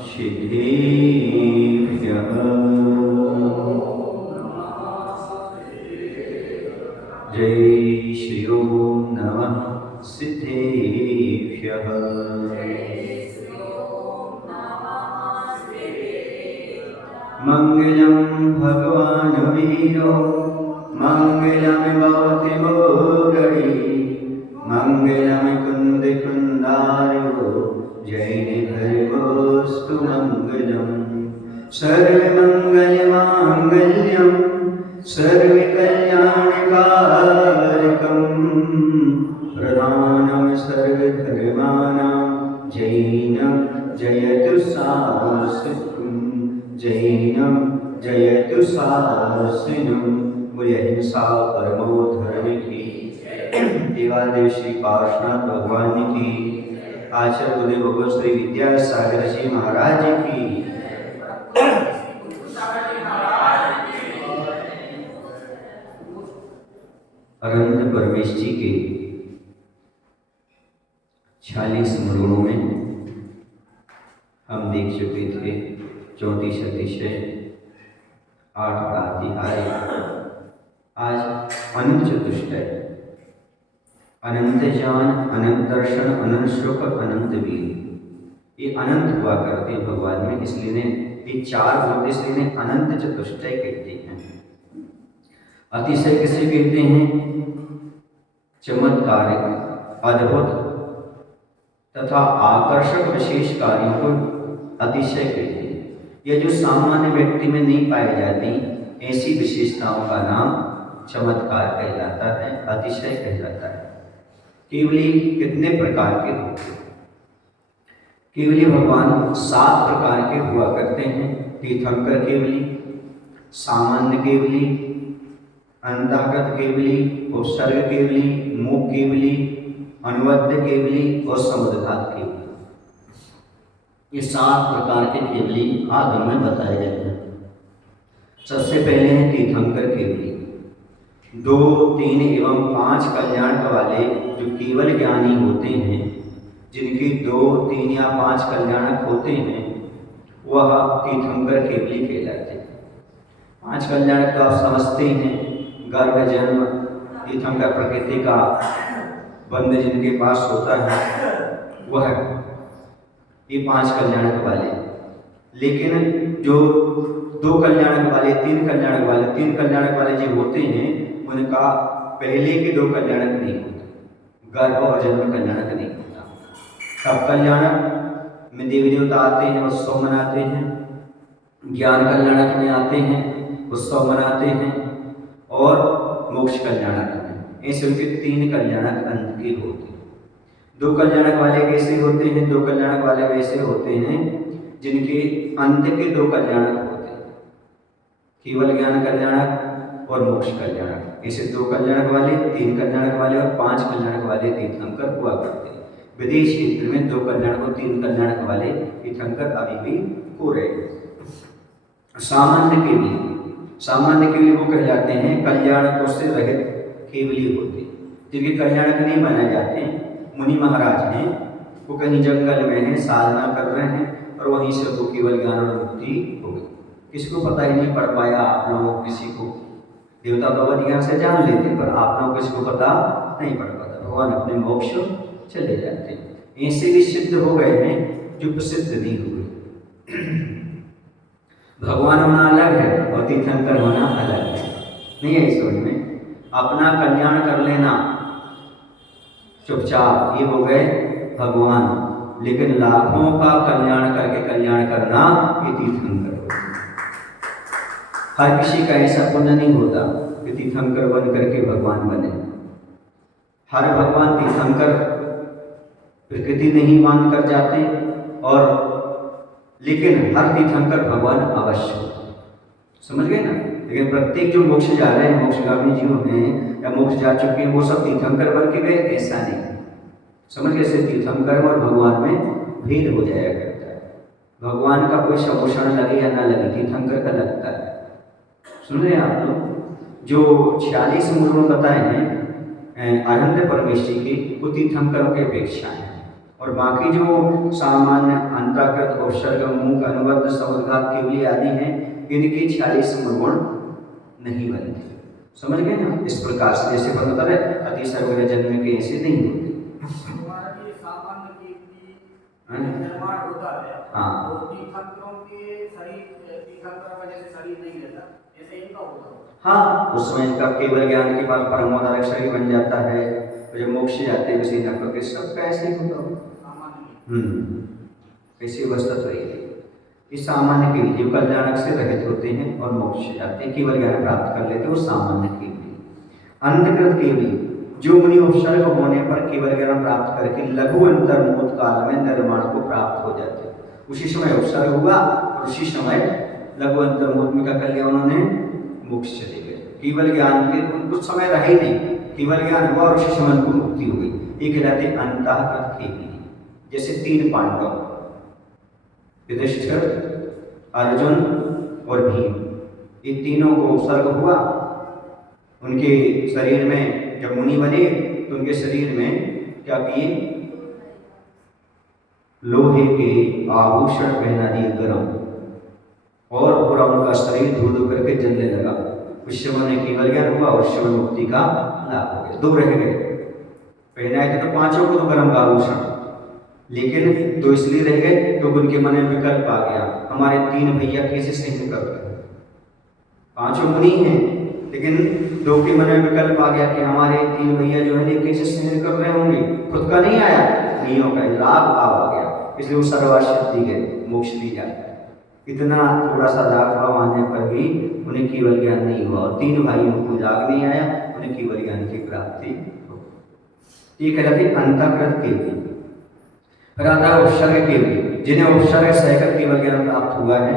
सिद्धेभ्यः। जय श्री ओम नमः सिद्धेभ्यः। मंगलम भगवान वीरो मंगलम भवति मोगरी मंगलम कुंद कुंदारो जय भर्गोस्तु मंगलम। सर्वमंगल मांगल्यम सर्वकल्याणकारकम प्रधानम सर्वधर्माणां जैनं जयतु शास्त्रम जैनं जयतु शास्त्रम। बोले अहिंसा परमो धर्म की। देवादेव श्री पार्श्वनाथ भगवान की। आचार्य गुरुदेव भगवत श्री विद्यासागर जी महाराज की। अरविंद परमेश जी के 46 मुरुणों में हम देख चुके थे 34 अतिशय 8 प्रातिहार्य। आज अनंत चतुष्टय, अनंत ज्ञान, अनंत दर्शन, अनंत सुख, अनंत वीर, ये अनंत हुआ करते भगवान में, इसलिए ने ये 4 होते, इसलिए ने अनंत चतुष्टय कहते हैं। अतिशय किसे कहते हैं? चमत्कारिक, अद्भुत तथा आकर्षक विशेष कार्यों को अतिशय कहते हैं। यह जो सामान्य व्यक्ति में नहीं पाई जाती ऐसी विशेषताओं का नाम चमत्कार कहलाता है, अतिशय कहलाता है। केवली कितने प्रकार के होते हैं? केवली भगवान 7 प्रकार के हुआ करते हैं। तीर्थंकर केवली, सामान्य केवली, अंतःगत केवली, उपसर्ग केवली, मूक केवली, अनुबद्ध केवली और समुद्घात केवली। ये 7 प्रकार के केवली आगम में बताए गए हैं। सबसे पहले है तीर्थंकर केवली। 2, 3 एवं 5 कल्याणक वाले जो केवल ज्ञानी होते हैं, जिनके 2, 3 या 5 कल्याणक होते हैं, वह तीर्थंकर केवली कहलाते हैं। 5 कल्याणक तो आप समझते हैं, गर्भ, जन्म, तीर्थंकर प्रकृति का बंध जिनके पास होता है वह ये 5 कल्याणक वाले। लेकिन जो 2 कल्याणक वाले, 3 कल्याणक वाले, 3 कल्याणक वाले जो होते हैं उनका पहले के 2 कल्याणक नहीं होते, गर्भ और जन्म कल्याणक नहीं होता। सब कल्याणक में देवी देवता आते हैं, उत्सव मनाते हैं। ज्ञान कल्याणक में आते हैं, उत्सव मनाते हैं। और मोक्ष कल्याणक में ऐसे उनके 3 कल्याणक अंत के होते हैं। 2 कल्याणक वाले कैसे होते हैं? 2 कल्याणक वाले वैसे होते हैं जिनके अंत के 2 कल्याणक होते हैं, केवल ज्ञान कल्याणक और मोक्ष कल्याणक। ऐसे 2 कल्याणक वाले, 3 कल्याणक वाले और 5 कल्याणक वाले तीर्थंकर हुआ करते हैं। विदेश क्षेत्र में 2 कल्याणक और 3 कल्याणक वाले तीर्थंकर अभी भी हो रहे हैं। सामान्य केवली, सामान्य केवली वो कहलाते हैं कल्याणकों से रहित केवली होते, जिनके कल्याणक नहीं माने जाते। मुनि महाराज हैं, वो कहीं जंगल में हैं, साधना कर रहे हैं और वहीं से वो केवल ज्ञान और मुक्ति हो गई। किसी को पता ही नहीं पड़ पाया, आप लोगों किसी को, देवता भगवत ज्ञान से जान लेते पर आप लोगों को किसी को पता नहीं पड़ पाता। भगवान अपने मोक्ष चले जाते हैं। ऐसे भी सिद्ध हो गए हैं जो प्रसिद्ध नहीं हुए। भगवान होना अलग है और तीर्थंकर होना अलग है, नहीं है इस में। अपना कल्याण कर लेना चुपचाप, ये हो गए भगवान, लेकिन लाखों का कल्याण करके कल्याण करना ये तीर्थंकर होता। हर किसी का ऐसा पुण्य नहीं होता कि तीर्थंकर बन करके भगवान बने। हर भगवान तीर्थंकर प्रकृति नहीं मान कर जाते, और लेकिन हर तीर्थंकर भगवान अवश्य होते। समझ गए ना? लेकिन प्रत्येक जो मोक्ष जा रहे हैं, मोक्षगामी जीव हैं या मोक्ष जा चुके हैं, वो सब तीर्थंकर बन के गए, ऐसा नहीं। समझ गए? ऐसे तीर्थंकर और भगवान में भेद हो जाया करता है। भगवान का कोई समोषण लगे या ना लगे, तीर्थंकर का लगता है। सुन रहे हैं आप लोग? जो 46 मूल बताए हैं आनंद परमेश जी के, वो तीर्थंकरों की अपेक्षा है। और बाकी जो सामान्य अंतःकृत उपसर्ग मूक अनुबद्ध समुद्घात केवली आदि हैं, इनके 46 गुण नहीं बनते। समझ गए ना? इस प्रकार से जैसे बनता है अतिशय वगैरह जन्म के ऐसे नहीं होते। निर्माण होता है, हाँ, तो तीर्थंकरों के शरीर तीर्थंकर का जैसे शरीर नहीं रहता, ऐसे इनका होता है। हाँ, उस समय इनका केवल ज्ञान के बाद परमोदारक शरीर बन जाता है, तो जब मोक्ष जाते हैं उसी नरक के सबका ऐसे ही होता है। ऐसी अवस्था तो है। इस सामान्य के लिए जो कल्याणक से रहित होते हैं और मोक्ष जाते हैं, केवल ज्ञान प्राप्त कर लेते हैं, वो सामान्य के लिए। अंतकृत के लिए जो मुनि उपसर्ग होने पर केवल ज्ञान प्राप्त करके लघु अंतर्मुहूर्त काल में निर्माण को प्राप्त हो जाते हैं। उसी समय उपसर्ग हुआ और उसी समय लघु अंतर्मुहूर्त में क्या कर लिया उन्होंने? मोक्ष चले गए। केवल ज्ञान के कुछ समय रहे नहीं, केवल ज्ञान हुआ और उसी समय उनको मुक्ति हो गई। ये कहलाते अंतःकृत के लिए। जैसे 3 पांडव युधिष्ठिर, अर्जुन और भीम, ये तीनों को उपसर्ग हुआ। उनके शरीर में जब मुनि बने तो उनके शरीर में क्या किए? लोहे के आभूषण पहना दिए गरम, और पूरा उनका शरीर धो धो करके जलने लगा। उस समय उन्हें केवल ज्ञान हुआ और शिव मुक्ति का लाभ हो गया। 2 रह गए, पहनाए थे तो 5 को तो गरम का आभूषण, लेकिन 2 इसलिए रह गए क्योंकि उनके मन में विकल्प आ गया, हमारे 3 भैया कैसे सहन कर रहे हैं? 5 मुनि हैं, लेकिन 2 के मन में विकल्प आ गया कि हमारे 3 भैया जो है कैसे सहन कर रहे होंगे। खुद का नहीं आया, नियों का लाभ आ गया, इसलिए वो सर्वासिद्धि गए, मोक्ष दी जाता है। इतना थोड़ा सा लाभ भाव आने पर भी उन्हें केवल ज्ञान नहीं हुआ, और 3 भाइयों को जाग नहीं आया, उन्हें केवल ज्ञान की प्राप्ति हो। ये कहलाते अंतःकृत केवली। राधा उपसर्ग केवली, जिन्हें उपसर्ग सहकर केवल ज्ञान प्राप्त हुआ है,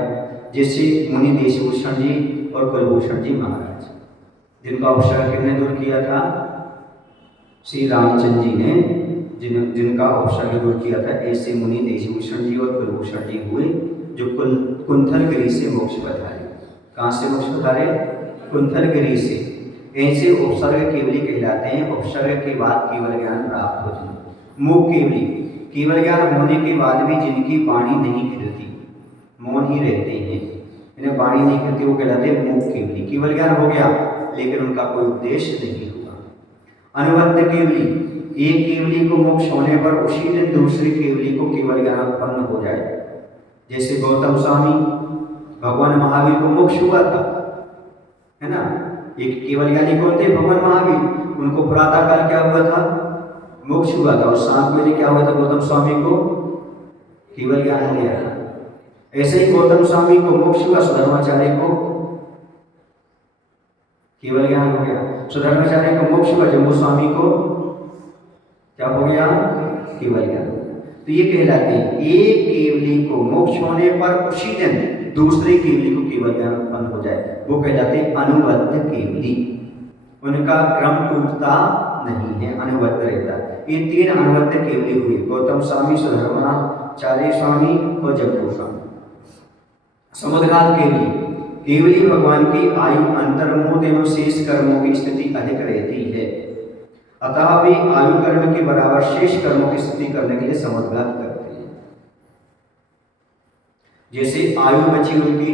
जैसे मुनि देशभूषण जी और कुलभूषण जी महाराज, जिनका उपसर्ग किसने दूर किया था? श्री रामचंद्र जी ने जिनका उपसर्ग दूर किया था। ऐसे मुनि देशभूषण जी और कुलभूषण जी हुए जो कुंथलगिरी से मोक्ष पधारे। कहाँ से मोक्ष पधारे? कुंथलगिरी से। ऐसे उपसर्ग केवली कहलाते हैं। उपसर्ग के बाद केवल ज्ञान प्राप्त होती है। मूक केवली, केवल ज्ञान होने के बाद भी जिनकी वाणी नहीं खिलती, मौन ही रहते हैं, इन्हें वाणी नहीं खिलती, वो कहलाते हैं मूक केवली। केवल ज्ञान हो गया लेकिन उनका कोई उद्देश्य नहीं हुआ। अनुबद्ध केवली, एक केवली को मोक्ष होने पर उसी दिन दूसरी केवली को केवल ज्ञान उत्पन्न हो जाए। जैसे गौतम स्वामी, भगवान महावीर को मोक्ष हुआ था, है ना? एक केवल ज्ञानी कौन थे? भगवान महावीर। उनको प्रातः काल क्या हुआ था? मोक्ष हुआ था। और शाम में क्या हुआ था? गौतम स्वामी को केवल ज्ञान हो गया था। ऐसे ही गौतम स्वामी को मोक्ष हुआ, सुधर्माचार्य को केवल ज्ञान हो गया। सुधर्माचार्य को मोक्ष हुआ, जम्बू स्वामी को क्या हो गया? केवल ज्ञान। तो ये कहलाते हैं एक केवली को मोक्ष होने पर उसी दिन दूसरे केवली को केवल ज्ञान उत्पन्न हो जाए, वो कहलाते हैं अनुबद्ध केवली। उनका क्रम टूटता नहीं है, अनुबद्ध रहता है। ये 3 अनुबद्ध केवली हुई, गौतम स्वामी, सुधर्माचार्य स्वामी और जम्बू स्वामी। समुद्घात केवली, केवली भगवान की आयु अंतर्मुहूर्त एवं शेष कर्मों की स्थिति अधिक रहती है, अतः वे आयु कर्म के बराबर शेष कर्मों की स्थिति करने के लिए समुद्घात करते हैं। जैसे आयु बची उनकी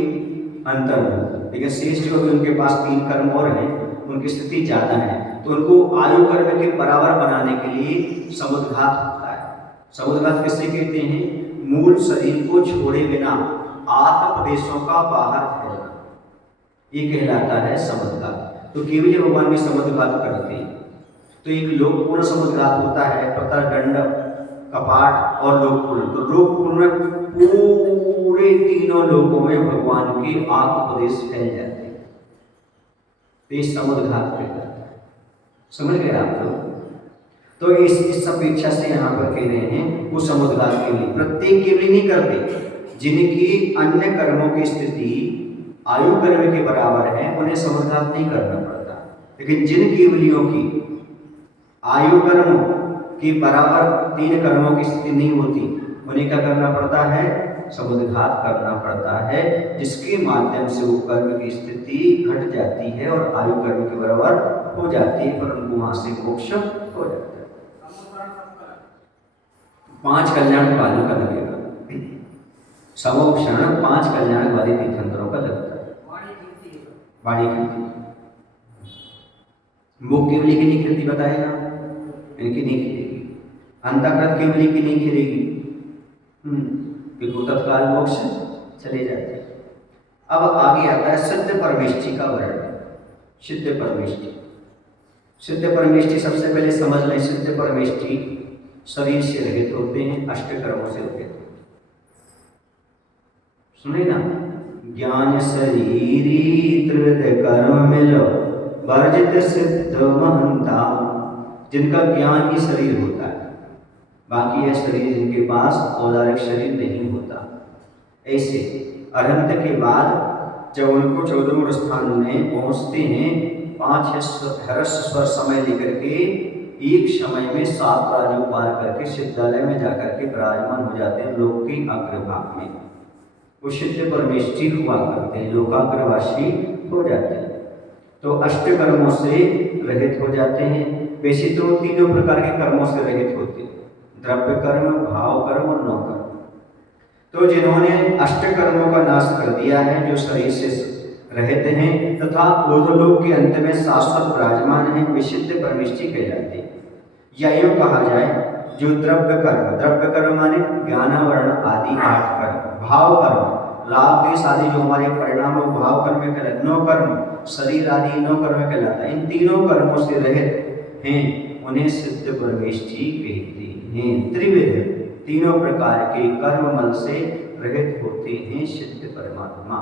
अंतर्मुहूर्त, लेकिन शेष जो भी उनके पास 3 कर्म और हैं, उनकी स्थिति ज्यादा है, तो उनको आयु कर्म के बराबर बनाने के लिए समुद्घात होता है। समुद्घात किससे कहते हैं? मूल शरीर को छोड़े बिना आत्म प्रदेशों का बाहर फैलना, ये कहलाता है समुद्घात। तो केवल भगवान भी समुद्घात करते हैं। तो एक लोकपूर्ण समुद्घात होता है, प्रतरदंड, कपाट और लोकपूर्ण। तो लोकपूर्ण में पूरे 3 लोकों में भगवान के आत्म प्रदेश फैल जाते हैं, तो ये समुद्घात कहलाता है। समझ गए आप लोग? तो इस अपेक्षा से यहाँ पर कह रहे हैं वो समुद्घात केवली। प्रत्येक केवली नहीं करते, जिनकी अन्य कर्मों की स्थिति आयु कर्म के बराबर है उन्हें समुद्घात नहीं करना पड़ता, लेकिन जिन केवलियों की आयु कर्म के बराबर 3 कर्मों की स्थिति नहीं होती, उन्हें क्या करना पड़ता है? समुद्घात करना पड़ता है, जिसके माध्यम से वो कर्म की स्थिति घट जाती है और आयु कर्म के बराबर हो जाती है, पर उनको वहां से मोक्ष हो जाता है। 5 कल्याण कालों का लगेगा। समोक्षण 5 कल्याण वाले तीर्थंकरों का लगता है। वाणी कीर्ति मुख केवली की नहीं कीर्ति बताएगा, इनकी नहीं खिलेगी। अंतःकृत केवली की नहीं खिलेगी, क्योंकि तत्काल मोक्ष चले जाते हैं। अब आगे आता है सिद्ध परमेष्टि का वर्णन। सिद्ध परमेष्टि, सिद्ध परमेष्टि सबसे पहले समझ लें। सिद्ध परमेष्टि शरीर से रहित होते हैं, अष्टकर्मों से रहित होते हैं। सुने ना, ज्ञान शरीरी त्रिविध कर्म मिलो वर्जित सिद्ध महंता। जिनका ज्ञान ही शरीर होता है, बाकी यह शरीर जिनके पास औदारिक शरीर नहीं होता। ऐसे अरहंत के बाद जब उनको 14वें स्थान में पहुंचते हैं, 5 हर्ष स्वर समय लेकर के एक समय में 7 राज्यों पार करके सिद्धालय में जाकर के विराजमान हो जाते हैं। लोक के अग्रभाग में वो सिद्ध परमेष्टि हुआ करते हैं, लोकाग्रवासी हो जाते हैं। तो अष्टकर्मों से रहित हो जाते हैं। वैसे तो 3 प्रकार के कर्मों से रहित होते हैं, द्रव्य कर्म, भाव कर्म और नौ कर्म। तो जिन्होंने अष्टकर्मों का नाश कर दिया है, जो शरीर से रहित हैं तथा ऊर्ध्वलोक के अंत में शाश्वत विराजमान है, विशुद्ध परमेष्टि कहलाते हैं। या यूं कहा जाए, जो द्रव्य कर्म माने ज्ञानावरण आदि 8 कर्म, भाव कर्म राग द्वेष आदि जो हमारे परिणाम भाव कर्म में कहलाते, नौ कर्म शरीर आदि 9 कर्म कहलाता है। इन तीनों कर्मों से रहित हैं, उन्हें सिद्ध परमेष्टि कहते हैं। त्रिविध, तीनों प्रकार के कर्ममल से रहित होते हैं सिद्ध परमात्मा।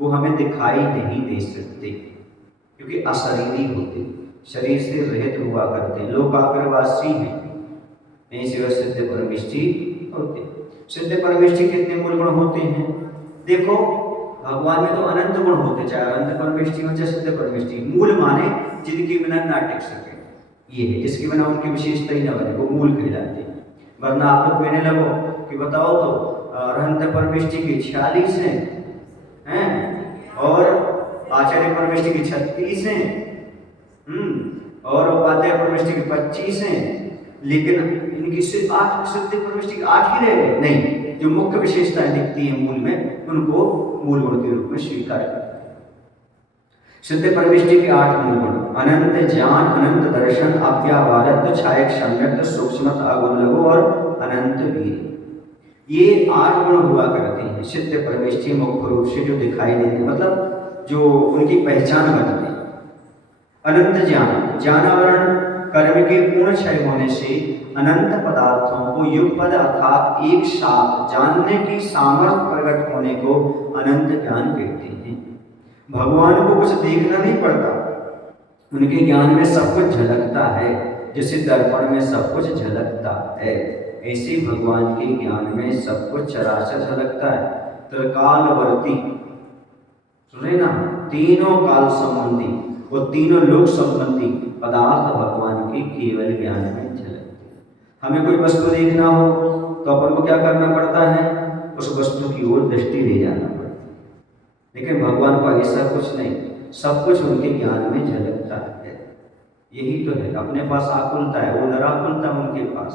वो हमें दिखाई नहीं दे सकते क्योंकि अशरीरी होते, शरीर से रहित हुआ करते, लोकाग्रवासी हैं। ऐसे वह सिद्ध परमेष्टि होते। सिद्ध परमेष्टि कितने मूल गुण होते हैं? देखो, भगवान में तो अनंत गुण होते, चाहे अनंत परमेष्टि हो चाहे सिद्ध परमेष्टि। मूल माने जिनके बिना ना टिक सके, ये है जिसके बिना उनकी विशेषता ही ना बने, वो मूल कहलाते हैं। वरना आप लोग कहने लगो कि बताओ तो अनंत परमेष्टि के 46 हैं और आचार्य परमेष्टि के 36 हैं, और उपाध्याय परमेष्टि के 25 हैं, लेकिन इनकी सिर्फ 8 सिद्ध परमेष्टि के 8 ही रह गए। नहीं, जो मुख्य विशेषताएं दिखती हैं मूल में, उनको मूल गुण के रूप में स्वीकार करते हैं। सिद्ध परमेष्टि के 8 मूल गुण: अनंत ज्ञान, अनंत दर्शन, अव्यावारत, छायक, सम्यक, सूक्ष्म, अगुण, लघु और अनंत वीर। ये 8 गुण हुआ करते हैं सिद्ध परमेष्टि मुख्य रूप से जो दिखाई देते, मतलब जो उनकी पहचान बनती है। अनंत ज्ञान, ज्ञानावरण कर्म के पूर्ण क्षय होने से अनंत पदार्थों को युगपद अर्थात एक साथ जानने की सामर्थ्य प्रकट होने को अनंत ज्ञान कहते हैं। भगवान को कुछ देखना नहीं पड़ता, उनके ज्ञान में सब कुछ झलकता है, जैसे दर्पण में सब कुछ झलकता है, ऐसे भगवान के ज्ञान में सब कुछ चराचर झलकता है। त्रिकालवर्ती, सुने ना, तीनों काल संबंधी वो तीनों लोक संबंधी पदार्थ भगवान के केवल ज्ञान में झलकते हैं। हमें कोई वस्तु देखना हो तो अपन को क्या करना पड़ता है? उस वस्तु की ओर दृष्टि ले जाना पड़ता है, लेकिन भगवान को ऐसा कुछ नहीं, सब कुछ उनके ज्ञान में झलकता है। यही तो है, अपने पास आकुलता है, वो निराकुलता उनके पास।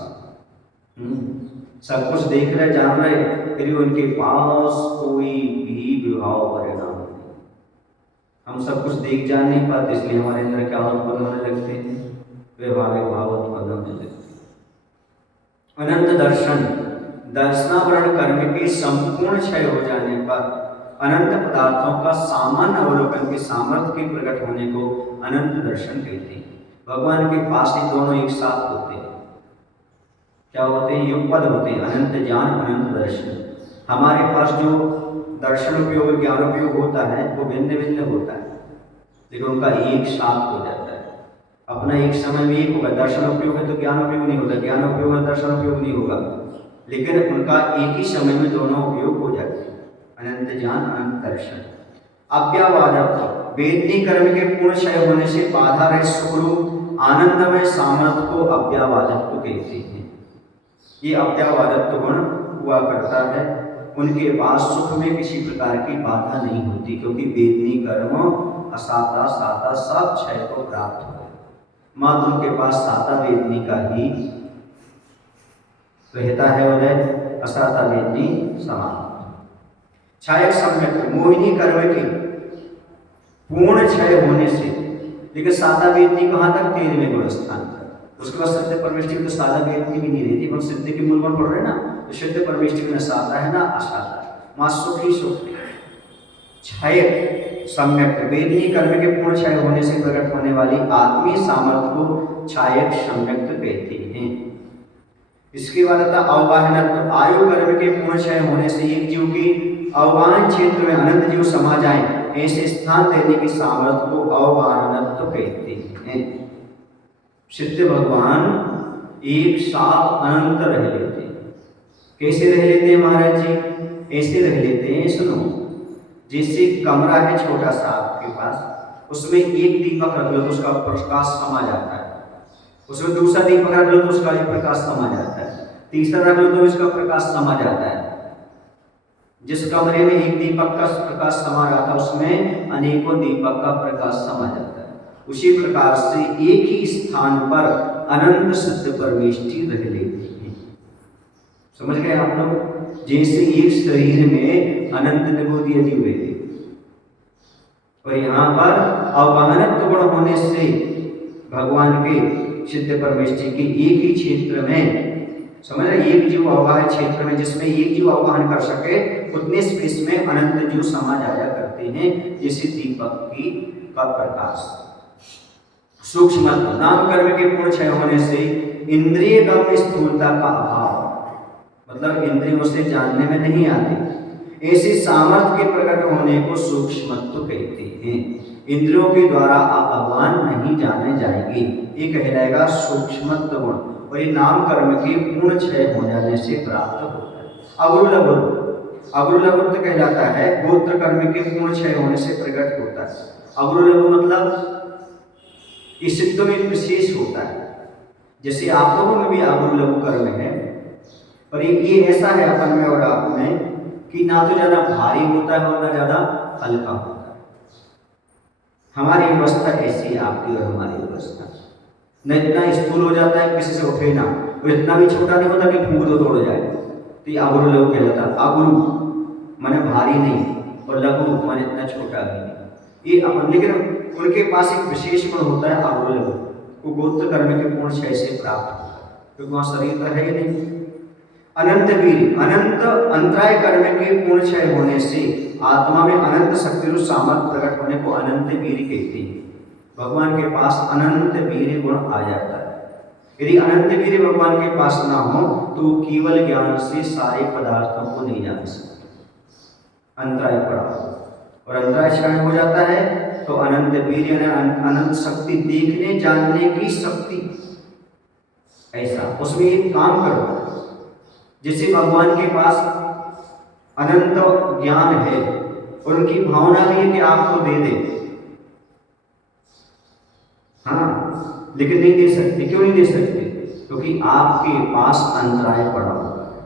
सब कुछ देख रहे, जान रहे, फिर उनके पास कोई भी विभाव परिणाम नहीं। हम सब कुछ देख जान नहीं पाते, इसलिए हमारे अंदर क्या उत्पन्न होने लगते हैं? वैभाविक भाव उत्पन्न होने लगते हैं। अनंत दर्शन, दर्शनावरण कर्म के संपूर्ण क्षय हो जाने पर अनंत पदार्थों का सामान्य अवलोकन के सामर्थ्य के प्रकट होने को अनंत दर्शन कहते हैं। भगवान के पास ही दोनों एक साथ होते हैं। क्या होते हैं? युगपद होते हैं, अनंत ज्ञान, अनंत दर्शन। हमारे पास जो दर्शन उपयोग, ज्ञान उपयोग होता है वो भिन्न भिन्न होता है, लेकिन उनका एक साथ हो जाता है। अपना एक समय में एक होगा, दर्शन उपयोग है तो ज्ञान उपयोग नहीं होगा, ज्ञान उपयोग है दर्शन उपयोग नहीं होगा, लेकिन उनका एक ही समय में दोनों उपयोग हो जाते हैं, अनंत ज्ञान, अनंत दर्शन। अव्यावादत्व, वेदनी कर्म के पूर्ण क्षय होने से बाधा रहित सुखरूप आनंदमय सामर्थ्य को अव्यावादत्व कहते हैं। ये अव्यावादत्व गुण हुआ करता है, उनके पास सुख में किसी प्रकार की बाधा नहीं होती, क्योंकि वेदनी कर्म असाता साता सब क्षय को प्राप्त हो, मात्र उनके पास साता वेदनी का ही तो हिता है उदय असाता वेदनी समान। छायक सम्यक मोहिनी कर्म की पूर्ण क्षय होने से, लेकिन सादा वेदनी कहाँ तक? 13वें गुण स्थान तक। उसके बाद सिद्ध परमेष्टि तो सादा वेदनी भी नहीं रहती, हम सिद्ध के मूल गुण पढ़ रहे हैं ना, तो सिद्ध परमेष्टि में न सादा है ना असादा, मां सुखी सुखी। क्षय सम्यक वेदनी कर्म के पूर्ण क्षय होने से प्रकट होने वाली आत्मीय सामर्थ्य को छायक सम्यक कहते हैं। इसके बाद आता अवगाहन, तो आयु कर्म के पूर्ण क्षय होने से एक जीव की अवगाहन क्षेत्र में अनंत जीव समा जाए ऐसे स्थान देने की सामर्थ्य को अवगाहनत्व कहते हैं। सिद्ध भगवान एक साथ अनंत रह लेते हैं। कैसे रह लेते हैं महाराज जी? ऐसे रह लेते हैं, सुनो, जैसे कमरा है छोटा सा आपके पास, उसमें एक दीपक रख लो तो उसका प्रकाश समा जाता है, उसमें दूसरा दीपक रख लो तो उसका भी प्रकाश समा जाता है, तीसरा रख लो तो इसका प्रकाश समा जाता है। जिस कमरे में एक दीपक का प्रकाश समा रहा था उसमें अनेकों दीपक का प्रकाश समा जाता है। उसी प्रकार से एक ही स्थान पर अनंत सिद्ध परमेष्टि रह लेती है। समझ गए आप लोग? जैसे एक शरीर में अनंत निगोदी जीव है, और यहाँ पर अवगाहनत्व गुण होने से भगवान के सिद्ध परमेष्टि के एक ही क्षेत्र में, समझ रहे, एक जीव अवगाहन क्षेत्र में जिसमें एक जीव अवगाहन कर सके उतने स्पेस में अनंत जीव समा जाया करते हैं, जैसे दीपक की का प्रकाश। सूक्ष्म नाम कर्म के पूर्ण क्षय होने से इंद्रिय गम्य स्थूलता का अभाव, मतलब इंद्रियों से जानने में नहीं आती, ऐसी सामर्थ्य के प्रकट होने को सूक्ष्मत्व कहते हैं। इंद्रियों के द्वारा आप भगवान नहीं जाने जाएंगे, ये कहलाएगा सूक्ष्मत्व गुण, और ये नाम कर्म के पूर्ण क्षय हो जाने से प्राप्त होता है। अवरुलभुत्व कहलाता है गोत्र कर्म के पूर्ण क्षय होने से प्रकट होता है। अवरुलभ मतलब इस सिद्ध में विशेष होता है, जैसे आप लोगों में भी अवरुलभ कर्म है, और ये ऐसा है अपन में और आप में कि ना तो ज्यादा भारी होता है और ना ज्यादा हल्का होता है। हमारी व्यवस्था ऐसी है, आपकी और हमारी व्यवस्था, न इतना स्थूल हो जाता है किसी से उठे ना, और इतना भी छोटा नहीं होता कि फूंक दो तोड़ जाए। तो ये अगुरु लघु कहलाता है। अगुरु माने भारी नहीं, और लघु माने इतना छोटा भी नहीं। ये अपन, लेकिन उनके पास एक विशेष गुण होता है अगुरु लघु, वो गोत्र कर्म के पूर्ण क्षय से प्राप्त होता है, क्योंकि वहाँ शरीर तो है ही नहीं। अनंत वीर, अनंत अंतराय कर्म के पूर्ण क्षय होने से आत्मा में अनंत शक्ति और सामर्थ्य प्रकट होने को अनंत वीर कहते हैं। भगवान के पास अनंत वीर गुण आ जाता है। यदि अनंत वीर भगवान के पास ना हो तो केवल ज्ञान से सारे पदार्थों को नहीं जान सकते, अंतराय पड़ा, और अंतराय क्षय हो जाता है तो अनंत वीर यानी अनंत शक्ति, देखने जानने की शक्ति, ऐसा उसमें एक काम करो। जैसे भगवान के पास अनंत ज्ञान है और उनकी भावना भी है कि आपको दे दे, हाँ, लेकिन नहीं दे सकते। क्यों नहीं दे सकते? क्योंकि आपके पास अंतराय पड़ा हुआ है।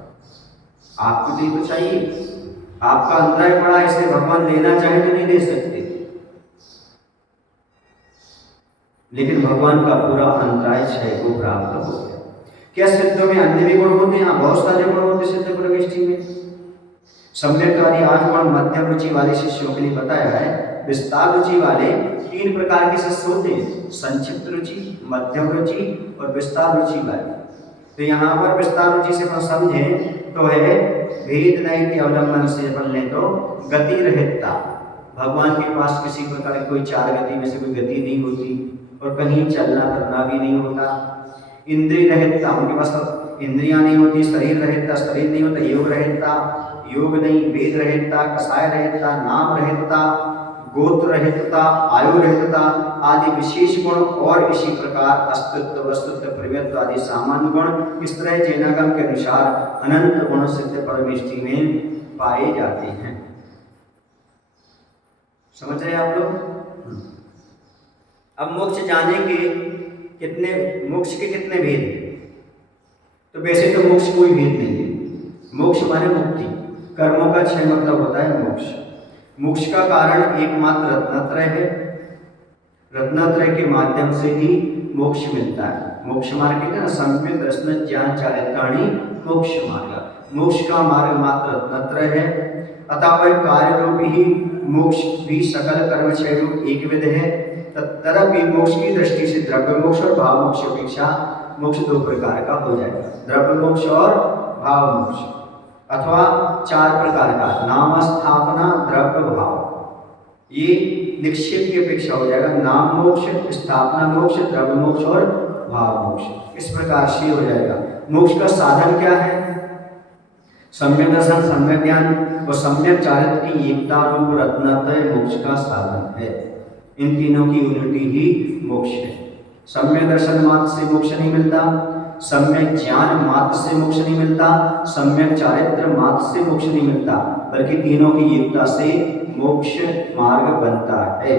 आपको तो चाहिए, आपका अंतराय पड़ा, इसलिए भगवान लेना चाहे तो नहीं दे सकते, लेकिन भगवान का पूरा अंतराय क्षय को प्राप्त हो गया। क्या सिद्धों में अन्य भी गुण होते हैं? बहुत सारे गुण होते हैं सिद्ध परमेष्टि में। सम्यक्तादि 8 गुण मध्यम रुचि वाले शिष्यों के लिए बताया है। विस्तार रुचि वाले 3 प्रकार के शिष्य होते हैं, संक्षिप्त रुचि, मध्यम रुचि और विस्तार रुचि वाले। तो यहाँ पर विस्तार रुचि से अपन समझे तो है भेद नहीं के अवलंबन से अपन ले तो गति रहितता। भगवान के पास किसी प्रकार की कोई 4 गति में से कोई गति नहीं होती, और कहीं चलना फिरना भी नहीं होता। इंद्रिय रहितता, उनके पास तो इंद्रियां नहीं होती। शरीर रहितता, शरीर नहीं होता। योग रहितता, योग नहीं। वेद रहितता, कसाय रहितता, नाम रहितता, गोत्र रहितता, आयु रहितता आदि विशेष गुण, और इसी प्रकार अस्तित्व, वस्तुत्व, प्रवृत्ति आदि सामान्य गुण, इस तरह जैनागम के अनुसार अनंत गुण सिद्ध परमेष्टि में पाए जाते हैं। समझ रहे आप लोग? अब मोक्ष जाने के कितने, मोक्ष के कितने भेद हैं? तो वैसे तो मोक्ष कोई भेद नहीं है। मोक्ष माने मुक्ति, कर्मों का क्षय मतलब होता है मोक्ष। मोक्ष का कारण एकमात्र रत्नत्रय है। रत्नत्रय के माध्यम से ही मोक्ष मिलता है। मोक्ष मार्ग कहते हैं ना, संवित रत्न ज्ञान चारित्राणि मोक्ष मार्ग। मोक्ष का मार्ग मात्र रत्नत्रय है, अतः वह कार्य रूप ही मोक्ष भी सकल कर्म क्षय रूप एक विध है। तदपि मोक्ष की दृष्टि से द्रव्य मोक्ष और भाव मोक्ष अपेक्षा मोक्ष दो प्रकार का हो जाएगा, द्रव्य मोक्ष और भाव मोक्ष, अथवा चार प्रकार का, नाम स्थापना, द्रव्य, भाव। ये निक्षेप की अपेक्षा हो जाएगा, नाम मोक्ष, स्थापना मोक्ष, द्रव्य मोक्ष और भाव मोक्ष। इस प्रकार से हो जाएगा। मोक्ष का साधन क्या है? सम्यक दर्शन, सम्यक ज्ञान और सम्यक चारित्र की एकता रूप रत्नत्रय मोक्ष का साधन है। इन तीनों की यूनिटी ही मोक्ष है। सम्यक दर्शन मात्र से मोक्ष नहीं मिलता, सम्यक ज्ञान मात्र से मोक्ष नहीं मिलता, सम्यक चारित्र मात्र से मोक्ष नहीं मिलता, बल्कि तीनों की एकता से मोक्ष मार्ग बनता है।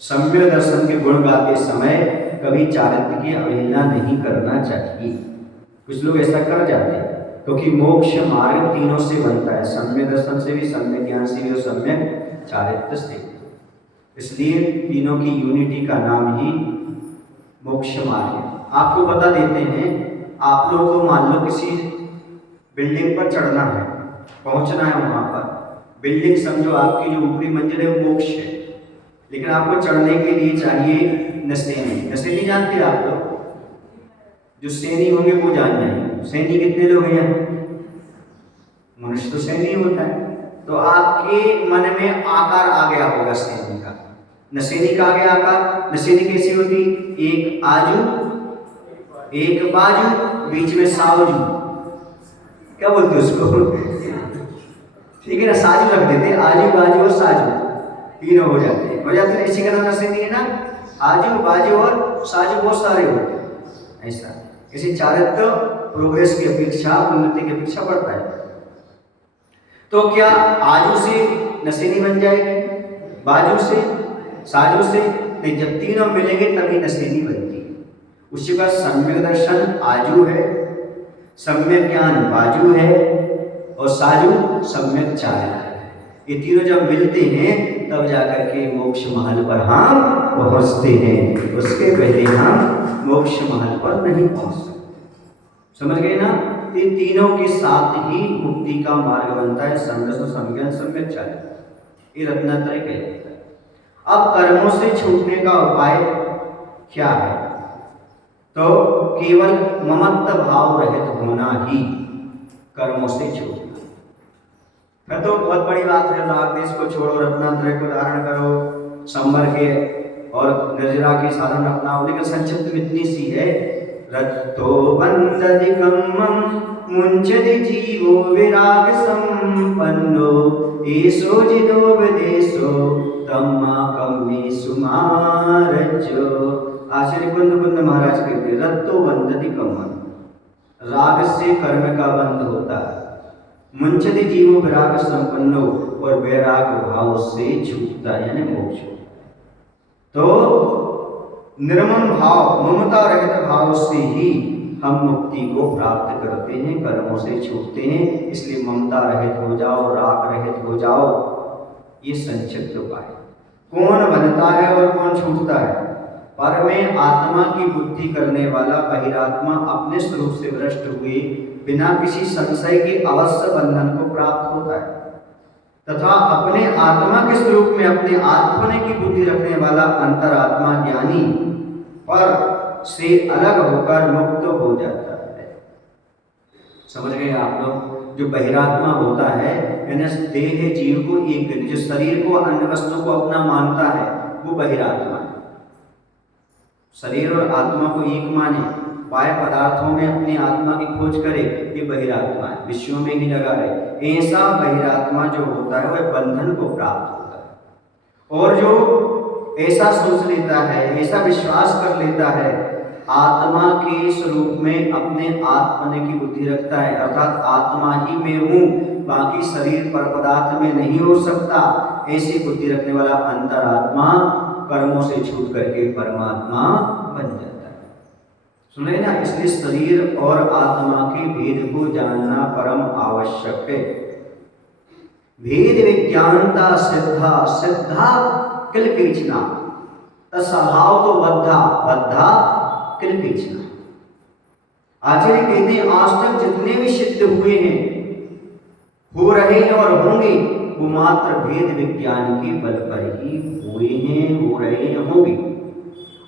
सम्यक दर्शन के गुण गाते समय कभी चारित्र की अवहेलना नहीं करना चाहिए। कुछ लोग ऐसा कर जाते हैं, क्योंकि मोक्ष मार्ग तीनों से बनता है, सम्यक दर्शन से भी, सम्यक ज्ञान से भी और सम्यक चारित्र से। इसलिए तीनों की यूनिटी का नाम ही मोक्ष मार्ग है। आपको बता देते हैं, आप लोग को मान लो किसी बिल्डिंग पर चढ़ना है, पहुंचना है वहां पर। बिल्डिंग समझो आपकी जो ऊपरी मंजिल है वो मोक्ष है, लेकिन आपको चढ़ने के लिए चाहिए नसेनी। नसेनी जानते हैं आप लोग? जो सैनी होंगे वो जान जाएंगे। सैनी कितने लोग हैं? मनुष्य तो सैनी होता है। तो आपके मन में आकार आ गया होगा सैनी का। नसेनी का आ गया आकार। नसेनी कैसी होती? एक आजू, एक बाजू, बीच में सावजू, क्या बोलते उसको? ठीक है ना, साजू रख देते, आजू बाजू और साजू तीनों हो जाते हैं। हो जाते हैं, इसी का नाम नसेनी है ना। आजू बाजू और साजू बहुत सारे होते हैं। ऐसा किसी चारित्र प्रोग्रेस की अपेक्षा, उन्नति की अपेक्षा बढ़ता है। तो क्या आजू से नसेनी बन जाएगी, बाजू से, साजू से? नहीं, जब तीनों मिलेंगे तभी नसेनी बनती है। उसके बाद सम्यक दर्शन आजू है, सम्यक ज्ञान बाजू है और साजू सम्यक चारित्र है। ये तीनों जब मिलते हैं तब जाकर के मोक्ष महल पर हम पहुंचते हैं। उसके पहले हम मोक्ष महल पर नहीं पहुंच सकते। समझ गए ना? ये तीनों के साथ ही मुक्ति का मार्ग बनता है, समरस, सम्यक, सम्यक चारित्र। ये रत्नत्रय कहलाता है। अब कर्मों से छूटने का उपाय क्या है? तो केवल ममत्व भाव रहित होना ही कर्मों से छूटना। मैं तो बहुत बड़ी बात है, राग देश को छोड़ो, रत्नत्रय को धारण करो, संवर के और निर्जरा के साधन अपनाओ। लेकिन संक्षिप्त में इतनी सी है, रत्तो बंधधिकं मुंचति जीवो विराग संपन्नो एसो जिदोपदेशो तम्माकं मे सुमारज्यो। आचार्य कुंद महाराज कहते हैं, रत्तो बंधधिकं, राग से कर्म का बंध होता है। मुंचति जीवो विराग संपन्नो, और वैराग भाव से छूटता है, यानी मोक्ष। तो निर्मम भाव, ममता रहित भाव से ही हम मुक्ति को प्राप्त करते हैं, कर्मों से छूटते हैं। इसलिए ममता रहित हो जाओ, राग रहित हो जाओ। ये संक्षिप्त उपाय। कौन बनता है और कौन छूटता है? पर में आत्मा की बुद्धि करने वाला बहिरात्मा अपने स्वरूप से भ्रष्ट हुए बिना किसी संशय के अवश्य बंधन को प्राप्त होता है, तथा अपने आत्मा के स्वरूप में अपने आत्मने की बुद्धि रखने वाला अंतरात्मा ज्ञानी पर से अलग होकर मुक्त हो जाता है। समझ गए आप लोग? जो बहिरात्मा होता है, यानी देह जीव को एक, जो शरीर को अन्य वस्तु को अपना मानता है, वो बहिरात्मा है। शरीर और आत्मा को एक माने, बाह्य पदार्थों में अपनी आत्मा की खोज करे, ये बहिरात्मा है, विषयों में ही लगा रहे। ऐसा बहिरात्मा जो होता है वह बंधन को प्राप्त होता है। और जो ऐसा सोच लेता है, ऐसा विश्वास कर लेता है, आत्मा के स्वरूप में अपने आत्मने की बुद्धि रखता है, अर्थात आत्मा ही में हूँ, बाकी शरीर पर पदार्थ में नहीं हो सकता, ऐसी बुद्धि रखने वाला अंतरात्मा कर्मों से छूट करके परमात्मा बन जाता है। सुने ना? इसलिए शरीर और आत्मा के भेद को जानना परम आवश्यक है। भेद विज्ञानता सिद्धा, सिद्धा किल कीचना, स्वभाव तो बद्धा, बद्धा किल कीचना। आचार्य कहते हैं आज तक जितने भी सिद्ध हुए हैं, हो रहे हैं और होंगे, वो मात्र वेद विज्ञान के बल पर ही हुए हैं, हो रहे हैं, होंगे।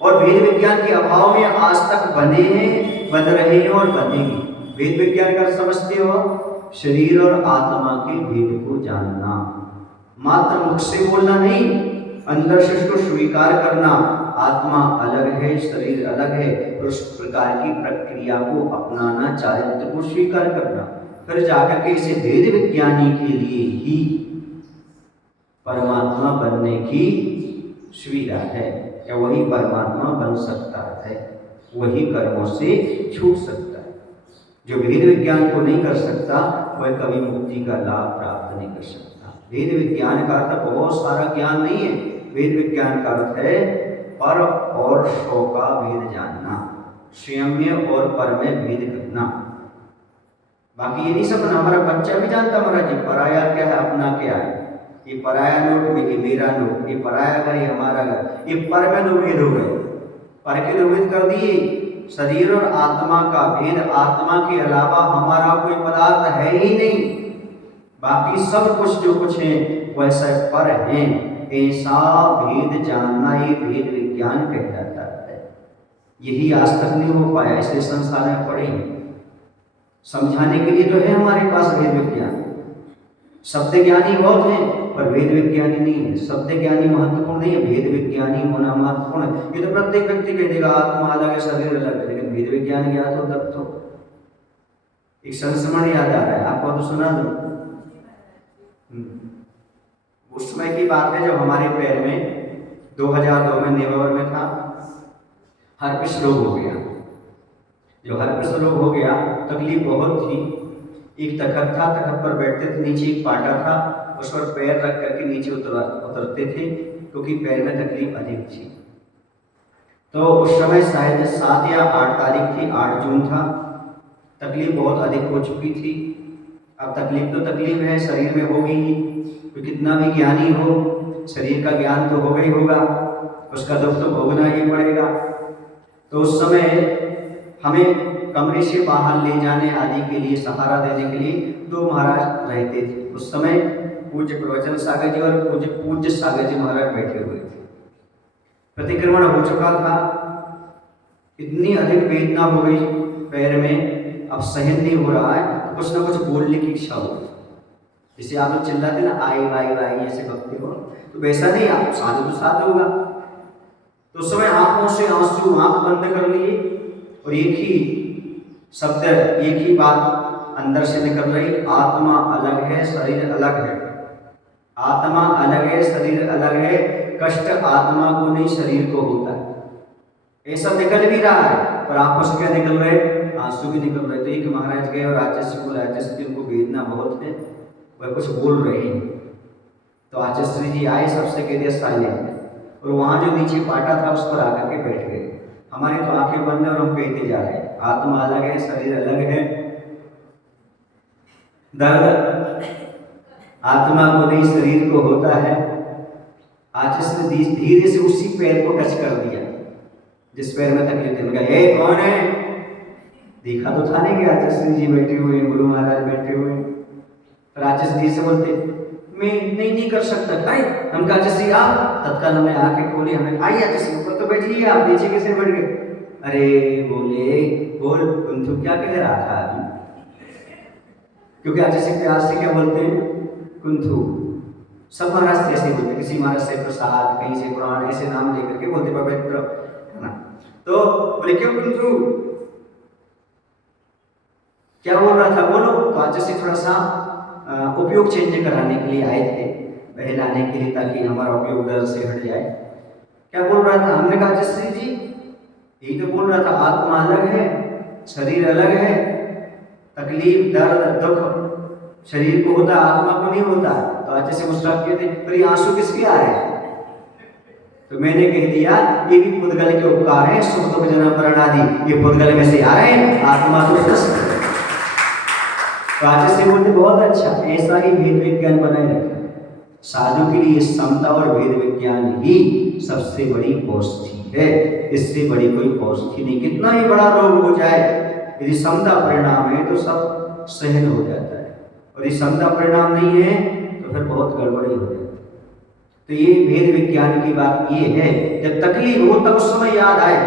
और वेद विज्ञान के अभाव में आज तक बने हैं, बन रहे हैं और बनेंगे। वेद विज्ञान का समझते हो? शरीर और आत्मा के भेद को जानना, मात्र मुख से बोलना नहीं, अंदर से उसको स्वीकार करना। आत्मा अलग है, शरीर अलग है, और उस प्रकार की प्रक्रिया को अपनाना, चारित्र को स्वीकार करना, फिर जाकर के इसे वेद विज्ञानी के लिए ही परमात्मा बनने की सुविधा है, या वही परमात्मा बन सकता है, वही कर्मों से छूट सकता है। जो वेद विज्ञान को नहीं कर सकता वह कभी मुक्ति का लाभ प्राप्त नहीं कर सकता। वेद विज्ञान का अर्थ बहुत सारा ज्ञान नहीं है, वेद विज्ञान का अर्थ है पर और सो का भेद जानना, स्वयं में और पर में भेद करना। बाकी ये नहीं समझना, हमारा बच्चा भी जानता हमारा जी पराया क्या है, अपना क्या है। ये पराया नोट में, ये मेरा नोट, ये पराया घर, ये हमारा घर, ये पर में दो भेद हो गए, पर के दो भेद कर दिए। शरीर और आत्मा का भेद, आत्मा के अलावा हमारा कोई पदार्थ है ही नहीं, बाकी सब कुछ जो कुछ है वैसा पर है। ऐसा भेद जानना ये वेद विज्ञान कहलाता है। यही आज तक नहीं हो पाया, इसलिए संसार में पड़े समझाने के लिए तो है हमारे पास वेद विज्ञान। शब्द ज्ञानी बहुत हैं पर वेद विज्ञानी नहीं है। शब्द ज्ञानी महत्वपूर्ण नहीं है, वेद विज्ञानी होना महत्वपूर्ण है। ये तो प्रत्येक व्यक्ति कह देगा आत्मा अलग है, शरीर अलग है, लेकिन वेद विज्ञान ज्ञात हो तब तो। एक संस्मरण याद आ रहा है, आपको तो सुना दो। उस समय की बात है जब हमारे पैर में 2002 में नवंबर में था, हर्पिस रोग हो गया। जो हर्पिस रोग हो गया तकलीफ बहुत थी। एक तखत था, तखत पर बैठते थे, नीचे एक पाटा था, उस पर पैर रख करके नीचे उतरते थे क्योंकि पैर में तकलीफ अधिक थी। तो उस समय शायद 7 या 8 तारीख थी, 8 जून था। तकलीफ बहुत अधिक हो चुकी थी। अब तकलीफ तो तकलीफ है, शरीर में होगी ही, तो कितना भी ज्ञानी हो शरीर का ज्ञान तो होगा ही होगा, उसका दुख तो भोगना ही पड़ेगा। तो उस समय हमें कमरे से बाहर ले जाने आदि के लिए, सहारा देने के लिए 2 महाराज रहते थे। उस समय पूज्य प्रवचन सागर जी और पूज्य सागर जी महाराज बैठे हुए थे। प्रतिक्रमण हो चुका था, इतनी अधिक वेदना हो गई पैर में, अब सहन नहीं हो रहा है, तो कुछ ना कुछ बोलने की इच्छा हो। जैसे आप लोग चिल्लाते ना आई वाई वाई ऐसे भक्ति हो, तो वैसा नहीं, आप साधु तो साधु होगा। तो उस समय आंखों से आंसू, आंख बंद कर लिए और एक ही शब्द, एक ही बात अंदर से निकल रही, आत्मा अलग है, शरीर अलग है। आत्मा अलग है, शरीर अलग है, कष्ट आत्मा को नहीं शरीर को होता है। ऐसा निकल भी रहा है पर आंखों से क्या निकल रहे, आंसू भी निकल रहे। तो एक महाराज गए और आचार्य को बोला, आचार्य उनको वेदना बहुत है, वह कुछ बोल रहे हैं। तो आचार्य जी आए, सबसे कह दिया साइलेंट, और वहाँ जो नीचे पाटा था उस पर आकर के बैठ गए। हमारी तो आंखें बंद है और हम कहते जा रहे हैं आत्मा अलग है, शरीर अलग है। दर्द आत्मा को नहीं शरीर को होता है। आचार्य ने धीरे से उसी पैर को टच कर दिया जिस पैर में तकलीफ थी। उनका ए कौन है, देखा तो था नहीं कि आचार्य जी बैठे हुए, गुरु महाराज बैठे हुए। पर आचार्य जी से बोलते मैं नहीं कर सकता, भाई हम कहा आचार्य आप, तत्काल हमें आके खोली, हमें आई आचार्य ऊपर तो बैठिए, आप नीचे कैसे बैठ गए। अरे बोले बोल कुंथु क्या कह रहा था अभी, क्योंकि आचार्य प्यार से क्या बोलते हैं कुंथु। सब महाराज से ऐसे बोलते, किसी महाराज से प्रसाद, कहीं से पुराण, ऐसे नाम लेकर के बोलते पवित्र है ना। तो बोले क्यों कुंथु, क्या बोल रहा था बोलो। तो आचार्य थोड़ा सा उपयोग चेंज कराने के लिए आए थे, बहलाने के लिए, ताकि हमारा उपयोग दर्द से हट जाए। क्या बोल रहा था, हमने कहा आचार्य जी यही तो बोल रहा था, आत्मा अलग है, शरीर अलग है, तकलीफ दर्द दुख शरीर को होता है, आत्मा को नहीं होता। तो आचार्य मुस्कुरा के थे, पर ये आंसू किसके आ रहे हैं। तो मैंने कह दिया ये भी पुद्गल के उपकार है, सुख दुख जन्म मरण आदि ये पुद्गल में से आ रहे हैं, आत्मा तो स्वस्थ। तो आचार्य बोलते बहुत अच्छा, ऐसा ही भेद विज्ञान बनाए रखें। साधु के लिए समता और भेद विज्ञान ही सबसे बड़ी औषधि है, इससे बड़ी कोई औषधि नहीं। कितना ही बड़ा रोग हो जाए, यदि समता परिणाम है तो सब सहन हो जाता है, और यदि समता परिणाम नहीं है तो फिर बहुत गड़बड़ी हो जाती है। तो ये वेद विज्ञान की बात ये है, जब तकलीफ हो तब उस समय याद आए,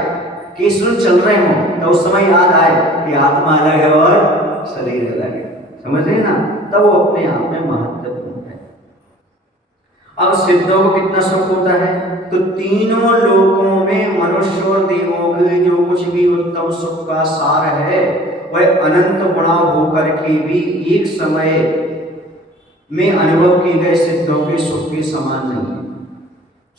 केसुन चल रहे हो तो उस समय याद आए कि आत्मा अलग है और शरीर अलग है, समझ रहे ना, तब वो अपने आप में महत्वपूर्ण है। अब सिद्धों को कितना सुख होता है, तो तीनों लोकों में मनुष्य और देवों के जो कुछ भी उत्तम सुख का सार है वह अनंत गुणा होकर के भी एक समय में अनुभव किए गए सिद्धों के सुख के समान नहीं है।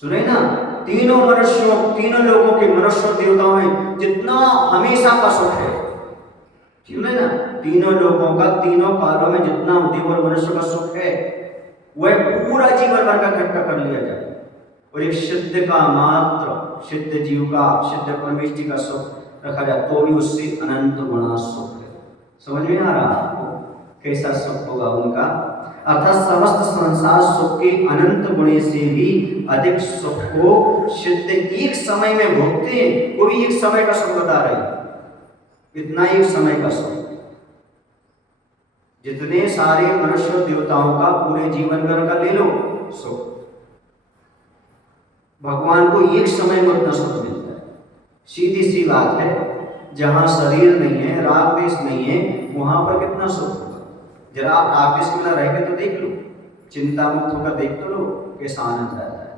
सुने ना, तीनों मनुष्यों, तीनों लोगों के, मनुष्य और देवताओं में जितना हमेशा का सुख है, सुने ना, तीनों लोगों का तीनों कालों में जितना देव और मनुष्य का सुख है वह पूरा जीवन भर का इकट्ठा कर लिया जाए, और एक सिद्ध का मात्र, सिद्ध जीव का, सिद्ध परमेष्टि का सुख रखा जाए तो भी उससे अनंत गुणा सुख है। समझ में आ रहा आपको कैसा सुख होगा उनका? अर्थात समस्त संसार सुख के अनंत गुणे से भी अधिक सुख को सिद्ध एक समय में भोगते हैं। वो भी एक समय का सुख बता रहे हैं, इतना एक समय का सुख, जितने सारे मनुष्य देवताओं का पूरे जीवन भर का ले लो सुख, भगवान को एक समय में उतना सुख मिलता है। सीधी सी बात है, जहां शरीर नहीं है, राग देश नहीं है, वहां पर कितना सुख होगा। जरा आप राग देश में रह के तो देख लो, चिंता मुक्त होकर देख तो लो कैसा आनंद आता है।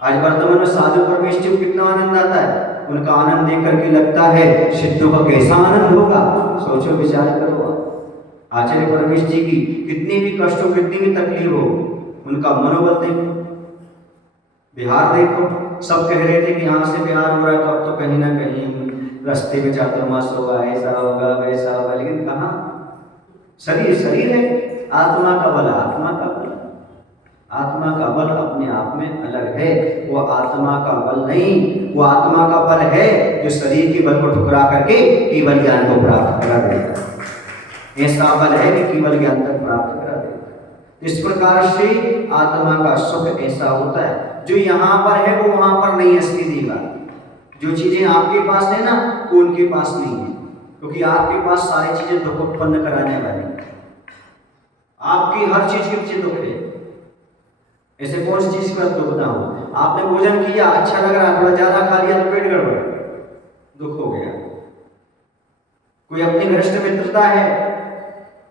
आज वर्तमान में साधु परमेष्टि को कितना आनंद आता है, उनका आनंद देख करके लगता है सिद्धों का कैसा आनंद होगा। सोचो, विचार करो। आचार्य परमेष्टि की कितनी भी कष्ट हो, कितनी भी तकलीफ हो, उनका मनोबल देखो, बिहार देखो। सब कह रहे थे कि यहाँ से बिहार हो रहा है, तो अब तो कहीं ना कहीं रास्ते में चातुर्मास होगा, ऐसा होगा, वैसा होगा, लेकिन कहाँ, शरीर शरीर है, आत्मा का बल आत्मा का बल, आत्मा का बल अपने आप में अलग है। वो आत्मा का बल नहीं, वो आत्मा का बल है जो शरीर के बल को ठुकरा करके केवल ज्ञान को प्राप्त करा देता है। ऐसा बल है कि केवल ज्ञान तक प्राप्त करा देता है। इस प्रकार से आत्मा का सुख ऐसा होता है, जो यहाँ पर है वो वहां पर नहीं है। सीधी बात, जो चीजें आपके पास है ना वो उनके पास नहीं है, क्योंकि आपके पास सारी चीजें दुख उत्पन्न कराने वाली, आपकी हर चीज के पीछे दुख है। ऐसे कौन सी चीज का दुख ना हो? आपने भोजन किया, अच्छा लग रहा, थोड़ा ज्यादा खा लिया तो पेट गड़बड़, दुख हो गया। कोई अपनी घनिष्ठ मित्रता है,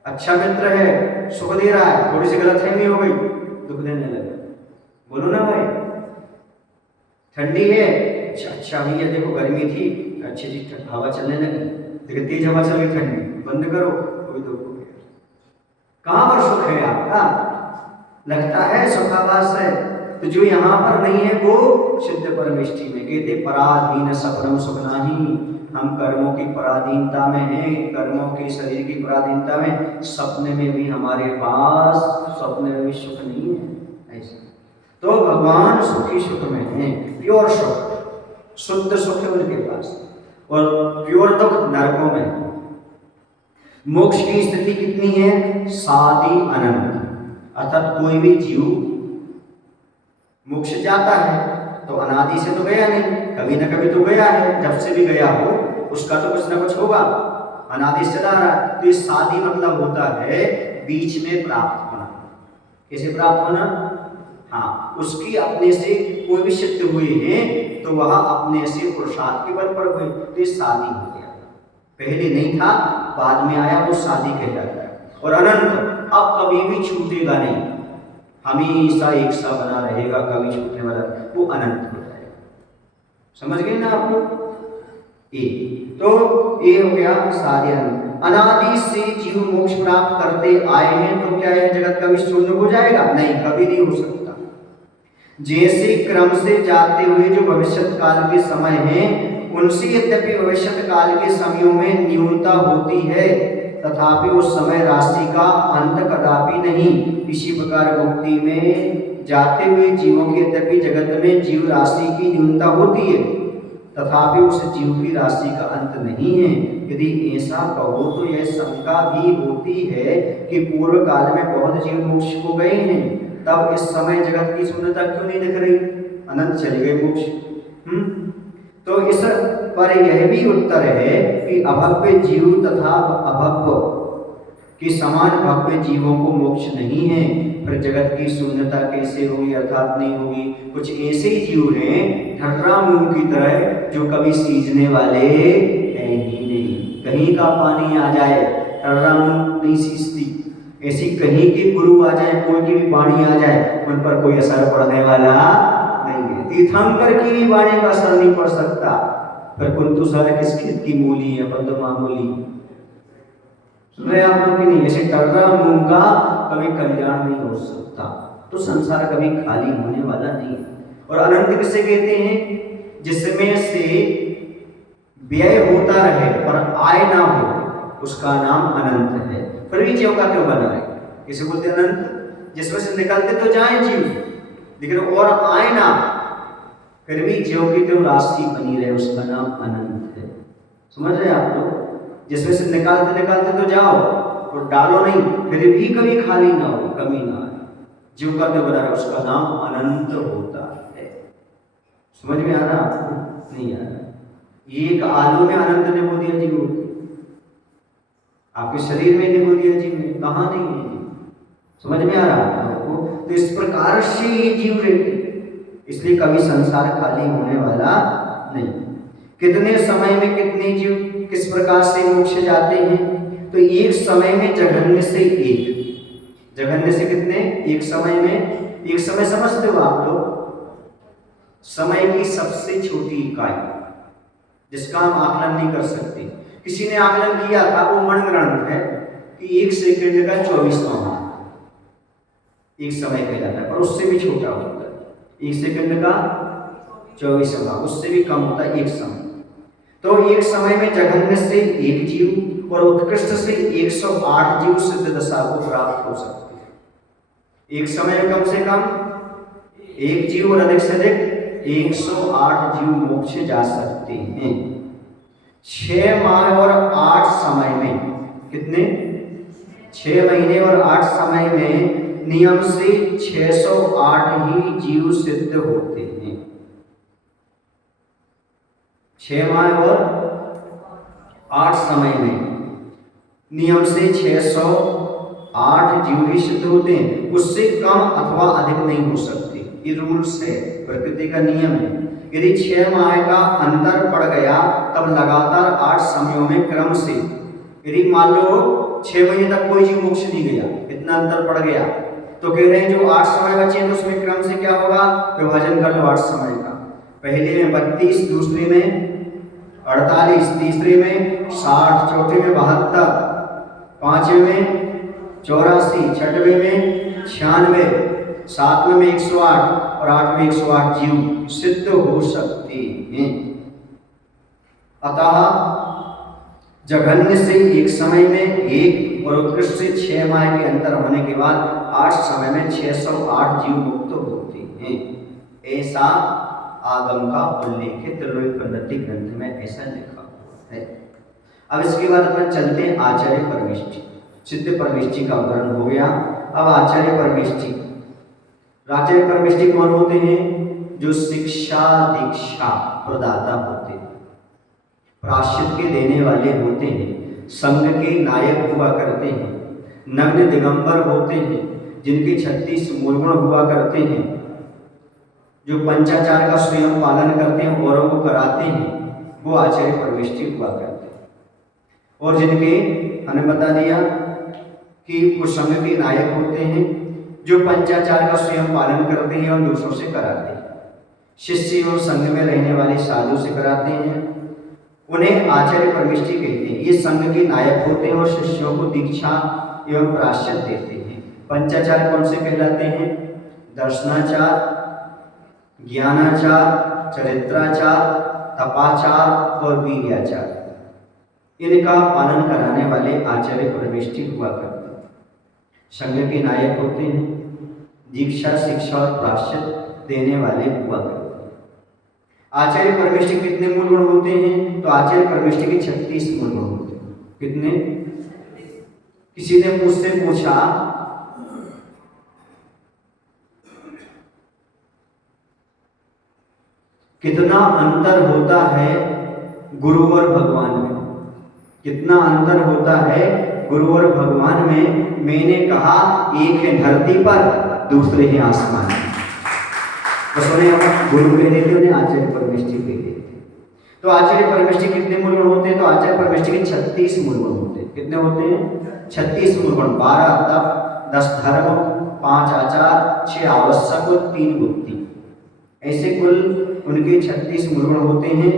अच्छा मित्र है, सुख दे रहा है, थोड़ी सी गलतफहमी हो गई, दुख देने लगा। बोलो ना भाई, ठंडी है, अच्छा भैया देखो गर्मी थी, अच्छी चीज हवा चलने लगी, लेकिन तेज हवा चल गई, ठंडी बंद करो, कोई दुख हो गया। कहाँ पर सुख है आपका? लगता है सुखाभास है, तो जो यहाँ पर नहीं है वो सिद्ध परमेष्टि में। कहते पराधीन सपनम सुख नाही, हम कर्मों की पराधीनता में हैं, कर्मों की, शरीर की पराधीनता में, सपने में भी हमारे पास, सपने में भी सुख नहीं है। ऐसे तो भगवान सुखी सुख में है, प्योर सुख, शुद्ध सुख है उनके पास, और प्योर दुख नरकों में। मोक्ष की स्थिति कितनी है? सादी अनंत, अर्थात कोई भी जीव मोक्ष जाता है तो अनादि से तो गया नहीं, कभी ना कभी तो गया है, जब से भी गया हो उसका तो कुछ ना कुछ होगा, अनादि से चला रहा है। तो ये सादी मतलब होता है बीच में प्राप्त होना। कैसे प्राप्त होना? हाँ, उसकी अपने से कोई भी सिद्ध हुए हैं तो वह अपने से पुरुषार्थ के बल पर हुए, तो ये शादी हो गया। पहले नहीं था, बाद में आया, वो शादी कहलाता है। और अनंत, अब कभी भी छूटेगा नहीं, हमेशा एक सा बना रहेगा, कभी छूटने वाला, वो अनंत हो जाएगा। समझ गए ना आप लोग? तो ये हो गया शादी अनंत। अनादि से जीव मोक्ष प्राप्त करते आए हैं, तो क्या यह जगत कभी शून्य हो जाएगा? नहीं, कभी नहीं हो सकता। जैसे क्रम से जाते हुए जो भविष्य काल के समय हैं, उनसे यद्यपि भविष्य काल के समयों में न्यूनता होती है, तथापि उस समय राशि का अंत कदापि नहीं। इसी प्रकार मुक्ति में जाते हुए जीवों के यद्यपि जगत में जीव राशि की न्यूनता होती है, तथापि उस जीव की राशि का अंत नहीं है। यदि ऐसा कहो तो यह शंका भी होती है कि पूर्व काल में बहुत जीव मोक्ष को गए हैं, तब इस समय जगत की शून्यता क्यों नहीं दिख रही? अनंत चले गए मोक्ष। तो इस पर यह भी उत्तर है कि अभव्य जीव तथा अभव्य के समान भव्य जीवों को मोक्ष नहीं है। फिर जगत की शून्यता कैसे होगी अर्थात नहीं होगी। कुछ ऐसे जीव हैं ढर्रा मूंग की तरह जो कभी सींचने वाले हैं ही नहीं। कहीं का पानी आ जाए ढर्रा मूंग नहीं सींचती, ऐसी कहीं के गुरु आ जाए, कोई की भी वाणी आ जाए, उन पर कोई असर पड़ने वाला नहीं है। तीर्थंकर की भी वाणी का असर नहीं पड़ सकता। फिर कुंतु सारा किस खेत की मूली है, पद्मा मूली सुन रहे आप लोग की नहीं। ऐसे टर्रा मूंग का कभी कल्याण नहीं हो सकता। तो संसार कभी खाली होने वाला नहीं। और अनंत किसे कहते हैं? जिसमें से व्यय होता रहे पर आय ना हो, उसका नाम अनंत है। फिर भी जीव का क्यों बना है? किसे बोलते अनंत? जिसमें से निकलते तो जाए जीव, लेकिन और आए ना, फिर भी जीव की तो राशि बनी रहे, उसका नाम अनंत है। समझ रहे आप लोग? जिसमें से निकालते निकालते तो जाओ और डालो नहीं, फिर भी कभी खाली ना हो, कमी ना आए। जीव का जो बना रहा, उसका नाम अनंत होता है। समझ में आ रहा आपको? नहीं आ रहा? एक आलू में अनंत निगोदिया जीव होते, आपके शरीर में निगोदिया जीव है, कहाँ नहीं है? समझ में आ रहा है आपको? तो इस प्रकार से ये जीव रहते, इसलिए कभी संसार खाली होने वाला नहीं। कितने समय में कितने जीव किस प्रकार से मोक्ष जाते हैं? तो एक समय में जघन्य से एक, जघन्य से कितने? एक समय में, एक समय समझते हो आप लोग? समय की सबसे छोटी इकाई जिसका हम आकलन नहीं कर सकते। किसी ने आकलन किया था, वो मनगणंत है कि 1 सेकंड का 24वां भाग एक समय कहलाता है, पर उससे भी छोटा होता है। 1 सेकंड का 24वां भाग, उससे भी कम होता है एक समय। तो एक समय में जघन्य से एक जीव और उत्कृष्ट से 108 जीव सिद्ध दशा को प्राप्त हो सकते हैं। एक समय में कम से कम एक जीव और अधिक से अधिक 108 जीव मोक्ष जा सकते हैं। 6 माह और 8 समय में, कितने? 6 महीने और 8 समय में नियम से 608 ही जीव सिद्ध होते हैं। 6 माह और 8 समय में नियम से 608 जीव ही सिद्ध होते हैं। उससे कम अथवा अधिक नहीं हो सकते, ये रूल्स है, प्रकृति का नियम है। यदि 6 माह का अंतर पड़ गया तब लगातार 8 समयों में क्रम से, यदि मान लो 6 महीने तक कोई जीव मोक्ष नहीं गया, इतना अंतर पड़ गया, तो कह रहे हैं जो 8 समय बचे तो उसमें क्रम से क्या होगा? विभाजन कर लो 8 समय का। पहले में 32, दूसरे में 48, तीसरे में 60, चौथे में 72, पांचवें में 84, छठवें में 96, सातवें में 108 और 8वें 108 जीव सिद्ध हो सकते हैं। अतः जघन्य से एक समय में एक और उत्कृष्ट से 6 माह के अंतर होने के बाद 8 समय में 608 जीव मुक्त होते हैं। ऐसा आगम का उल्लेख है, त्रिलोकीपनिषद ग्रंथ में ऐसा लिखा हुआ है। अब इसके बाद अपन चलते हैं आचार्य परमेष्ठी। सिद्ध परमेष्ठी का वर्णन हो गया। अब आचार्य परमेष्ठी। आचार्य परमेष्ठी कौन होते हैं? जो शिक्षा दीक्षा प्रदाता होते हैं, प्रायश्चित के देने वाले होते हैं, संघ के नायक हुआ करते हैं, नग्न दिगंबर होते हैं, जिनके 36 मूलगुण हुआ करते हैं, जो पंचाचार का स्वयं पालन करते हैं, औरों को कराते हैं, वो आचार्य परमेष्ठी हुआ करते हैं। और जिनके हमने बता दिया कि वो संघ के नायक होते हैं, जो पंचाचार का स्वयं पालन करते हैं और दूसरों से कराते हैं। शिष्य और संघ में रहने वाले साधु से कराते हैं, उन्हें आचार्य परमेष्ठी कहते हैं। ये संघ के नायक होते हैं और शिष्यों को दीक्षा एवं प्रायश्चित देते हैं। पंचाचार कौन से कहलाते हैं? दर्शनाचार, ज्ञानाचार, चरित्राचार, तपाचार और वीर्याचार। इनका पालन कराने वाले आचार्य परमेष्ठी हुआ करते हैं। संघ के नायक होते हैं, दीक्षा शिक्षा और प्रायश्चित देने वाले हुआ करते हैं। आचार्य परमेष्ठी कितने मूल गुण होते हैं? तो आचार्य परमेष्ठी के 36 मूल गुण होते हैं। कितने? किसी ने मुझसे पूछा कितना अंतर होता है गुरु और भगवान में कितना अंतर होता है। गुरु और भगवान में मैंने कहा एक है धरती पर, दूसरे हैं आसमान में। तो सुने, गुरु कह देते उन्हें आचार्य परमेष्ठी कह देते। तो आचार्य परमेष्ठी कितने मूलगुण होते हैं? तो आचार्य परमेष्ठी के 36 मूलगुण होते हैं। कितने होते हैं? 36 मूलगुण। 12 तप, 10 धर्म, 5 आचार, 6 आवश्यक और 3 गुप्ति, ऐसे कुल उनके 36 मूलगुण होते हैं।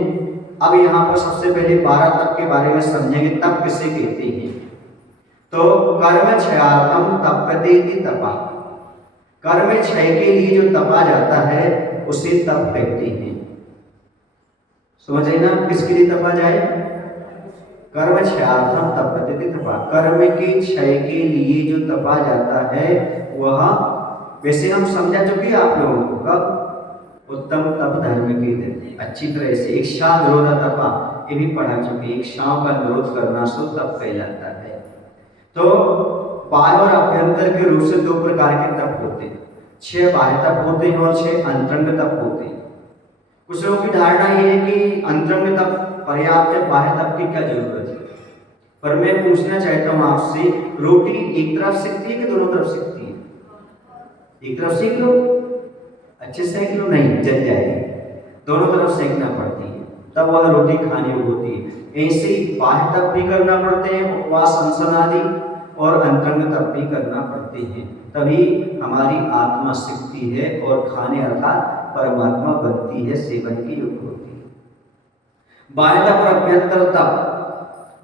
अब यहाँ पर सबसे पहले 12 तप के बारे में समझेंगे। तप किसे कहते हैं? तो कर्म क्षयार्थम तप्यते इति तपा। कर्म क्षय के लिए जो तपा जाता है उसे तप कहते हैं। समझे ना, किसके लिए तपा जाए? कर्म क्षयार्थम तप्यते इति तपा। कर्म के क्षय के लिए जो तपा जाता है वह, वैसे हम समझा चुके हैं आप लोगों को, कब? उत्तम तप धर्म के दिन अच्छी तरह से। इच्छा निरोध तपा, ये भी पढ़ा चुके। इच्छाओं का निरोध करना सो तप कहलाता है। तो बाह्य और अभ्यंतर के रूप से 2 प्रकार के तप होते हैं। 6 बाह्य तप होते हैं और 6 अंतरंग तप होते हैं। कुछ लोगों की धारणा ये है कि अंतरंग तप पर्याप्त है, बाह्य तप की क्या जरूरत है। पर मैं पूछना चाहता हूँ आपसे, रोटी एक तरफ सिकती है कि दोनों तरफ सिकती है? एक तरफ सेक लो, अच्छे से सेक लो, नहीं जल जाएगी। दोनों तरफ सेकना पड़ती है, तब वह रोटी खाने योग्य होती है। ऐसे ही बाह्य तप भी करना पड़ते हैं, उपवास, अनशन आदि, और अंतरंग तप भी करना पड़ते हैं। तभी हमारी आत्मा सिकती है और खाने अर्थात परमात्मा बनती है, सेवन की योग्य होती है। बाह्य तप और अभ्यंतर तप।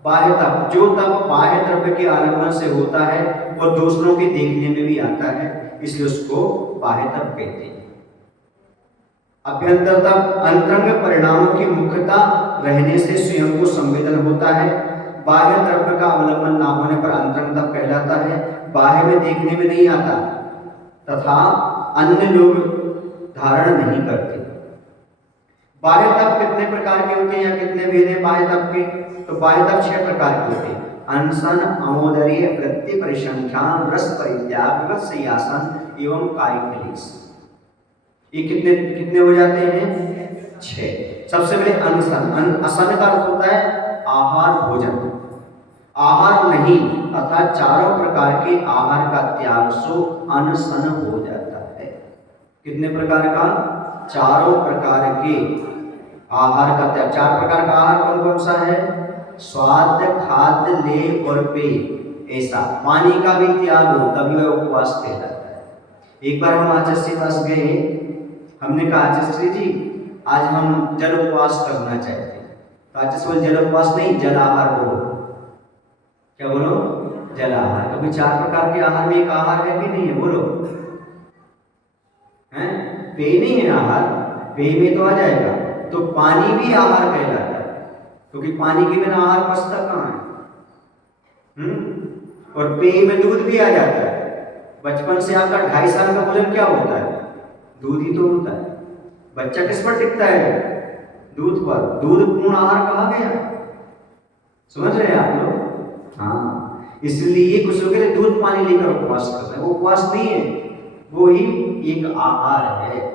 बाह्य तप, जो तप बाह्य द्रव्य के आलम्बन से होता है और दूसरों के देखने में भी आता है, इसलिए उसको बाह्य तप कहते हैं। अभ्यंतर तप, अंतरंग परिणामों की मुख्यता रहने से स्वयं को संवेदन होता है। बाह्य द्रव्य का अवलंबन ना होने पर अंतरंग तप कहलाता है। बाह्य में देखने में नहीं आता तथा अन्य लोग धारण नहीं करते। बाह्य तप कितने प्रकार के होते हैं या कितने भेद हैं बाह्य तप के? तो बाह्य तप 6 प्रकार के होते हैं। अनशन, अमोदर्य, वृत्ति परिसंख्यान, रस परित्याग, विवत्सयासन एवं कायिक क्लेश। ये कितने कितने हो जाते हैं? 6। सबसे पहले अनशन। असन का अर्थ होता है आहार, भोजन। आहार नहीं अर्थात चारों प्रकार के आहार का त्याग सो अनशन हो जाता है। कितने प्रकार का? चारों प्रकार के आहार का त्याग। 4 प्रकार का आहार कौन कौन सा है? स्वाद, खाद्य, लेप और पेय। ऐसा पानी का भी त्याग हो तभी वह उपवास कहलाता है। एक बार हम आचार्य के पास गए, हमने कहा आचार्य जी आज हम जल उपवास करना चाहते हैं। तो आचार्य बोले जल उपवास नहीं, जल आहार बोलो। क्या बोलो? जल आहार। कभी 4 प्रकार के आहार में एक आहार है कि नहीं है? बोलो। हैं? पेय नहीं है आहार, पेय में तो आ जाएगा। तो पानी भी आहार कहलाता है, क्योंकि पानी के बिना आहार पचता कहाँ है? और पेय में दूध भी आ जाता है। बचपन से आकर 2.5 साल का भोजन क्या होता है? दूध ही तो होता है। बच्चा किस पर टिकता है? दूध पर। दूध पूर्ण आहार कहा गया? समझ रहे हैं आप लोग? हाँ, इसलिए कुछ लोग कहते दूध पानी लेकर उपवास कर रहे हैं। वो उपवास नहीं है, वो ही एक आहार है।